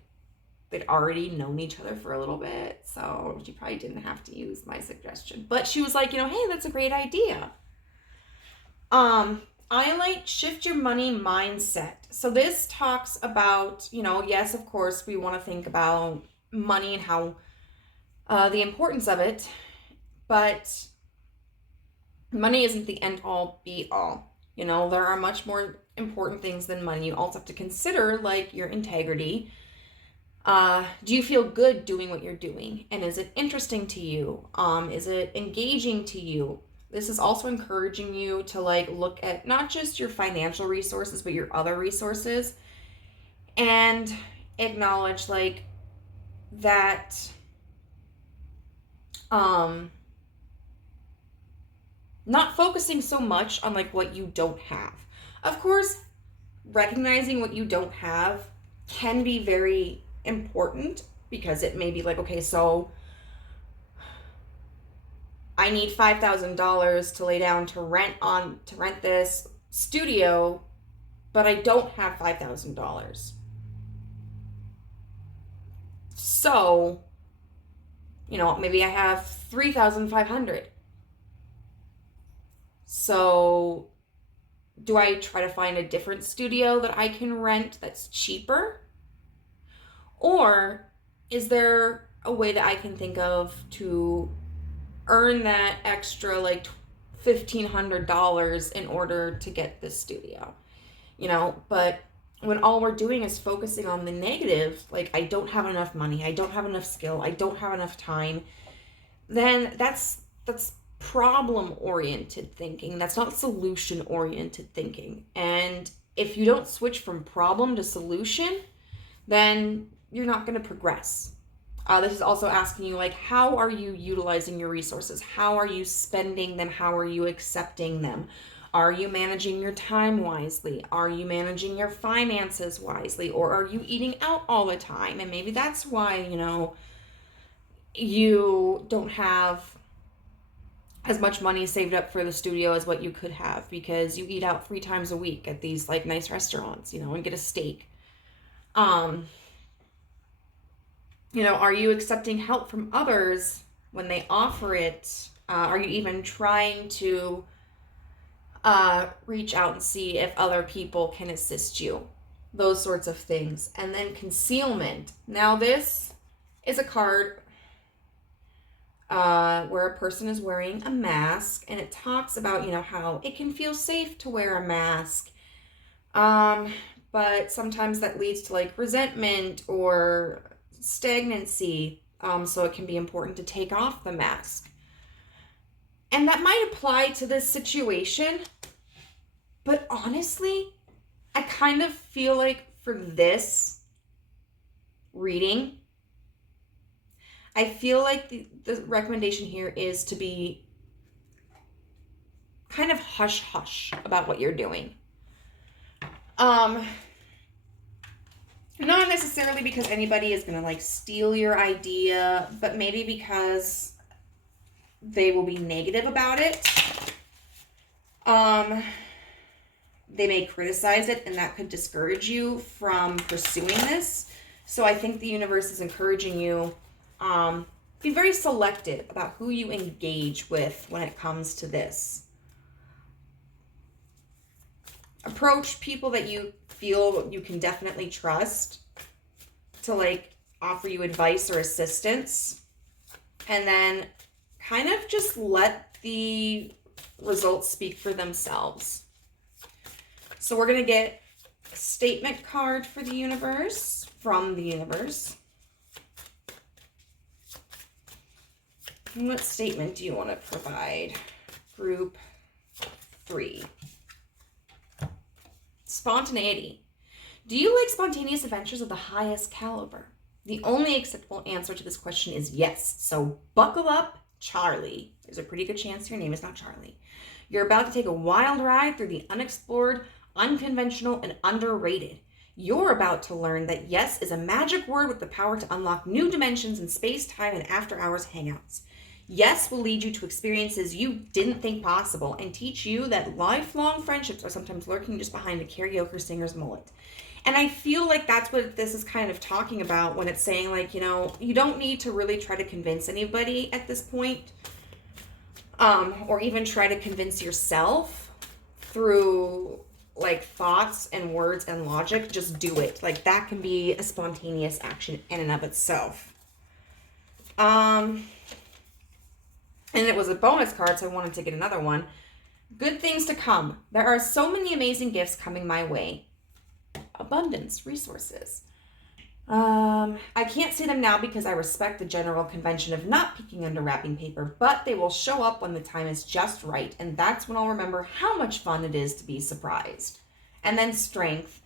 they'd already known each other for a little bit, so she probably didn't have to use my suggestion. But she was like, you know, hey, that's a great idea. I like shift your money mindset. So this talks about, you know, yes, of course, we want to think about money and how the importance of it, but money isn't the end all be all. You know, there are much more important things than money. You also have to consider like your integrity. Do you feel good doing what you're doing? And is it interesting to you? Is it engaging to you? This is also encouraging you to like look at not just your financial resources, but your other resources, and acknowledge like that not focusing so much on like what you don't have. Of course, recognizing what you don't have can be very important, because it may be like, okay, so I need $5,000 to lay down to rent this studio, but I don't have $5,000. So, you know, maybe I have $3,500. So, do I try to find a different studio that I can rent that's cheaper? Or is there a way that I can think of to earn that extra like $1,500 in order to get this studio? You know, but when all we're doing is focusing on the negative, like I don't have enough money, I don't have enough skill, I don't have enough time, then that's problem-oriented thinking. That's not solution-oriented thinking. And if you don't switch from problem to solution, then you're not going to progress. This is also asking you, like, how are you utilizing your resources? How are you spending them? How are you accepting them? Are you managing your time wisely? Are you managing your finances wisely? Or are you eating out all the time? And maybe that's why, you know, you don't have as much money saved up for the studio as what you could have, because you eat out 3 times a week at these like nice restaurants, you know, and get a steak. You know, are you accepting help from others when they offer it? Are you even trying to reach out and see if other people can assist you? Those sorts of things. And then concealment. Now this is a card where a person is wearing a mask, and it talks about, you know, how it can feel safe to wear a mask. But sometimes that leads to like resentment or stagnancy. So it can be important to take off the mask. And that might apply to this situation. But honestly, I kind of feel like for this reading, I feel like the recommendation here is to be kind of hush-hush about what you're doing. Not necessarily because anybody is going to like steal your idea, but maybe because they will be negative about it. They may criticize it, and that could discourage you from pursuing this. So I think the universe is encouraging you, be very selective about who you engage with when it comes to this. Approach people that you feel you can definitely trust to like offer you advice or assistance, and then kind of just let the results speak for themselves. So we're going to get a statement card for the universe, from the universe. And what statement do you want to provide? Group 3. Spontaneity. Do you like spontaneous adventures of the highest caliber? The only acceptable answer to this question is yes. So buckle up, Charlie. There's a pretty good chance your name is not Charlie. You're about to take a wild ride through the unexplored, unconventional, and underrated. You're about to learn that yes is a magic word with the power to unlock new dimensions in space, time, and after-hours hangouts. Yes will lead you to experiences you didn't think possible and teach you that lifelong friendships are sometimes lurking just behind a karaoke singer's mullet. And I feel like that's what this is kind of talking about when it's saying, like, you know, you don't need to really try to convince anybody at this point, or even try to convince yourself through like thoughts and words and logic. Just do it. Like, that can be a spontaneous action in and of itself. And it was a bonus card, so I wanted to get another one. Good things to come. There are so many amazing gifts coming my way. Abundance, resources. I can't see them now because I respect the general convention of not peeking under wrapping paper, but they will show up when the time is just right, and that's when I'll remember how much fun it is to be surprised. And then strength.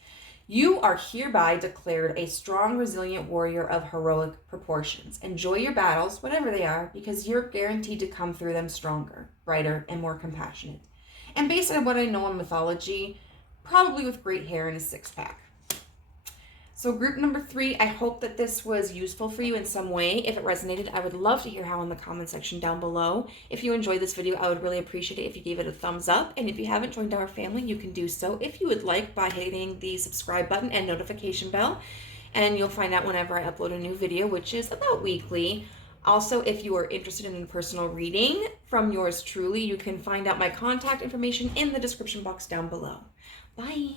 You are hereby declared a strong, resilient warrior of heroic proportions. Enjoy your battles, whatever they are, because you're guaranteed to come through them stronger, brighter, and more compassionate. And based on what I know in mythology, probably with great hair and a six-pack. So group number 3, I hope that this was useful for you in some way. If it resonated, I would love to hear how in the comment section down below. If you enjoyed this video, I would really appreciate it if you gave it a thumbs up. And if you haven't joined our family, you can do so if you would like by hitting the subscribe button and notification bell. And you'll find out whenever I upload a new video, which is about weekly. Also, if you are interested in a personal reading from yours truly, you can find out my contact information in the description box down below. Bye.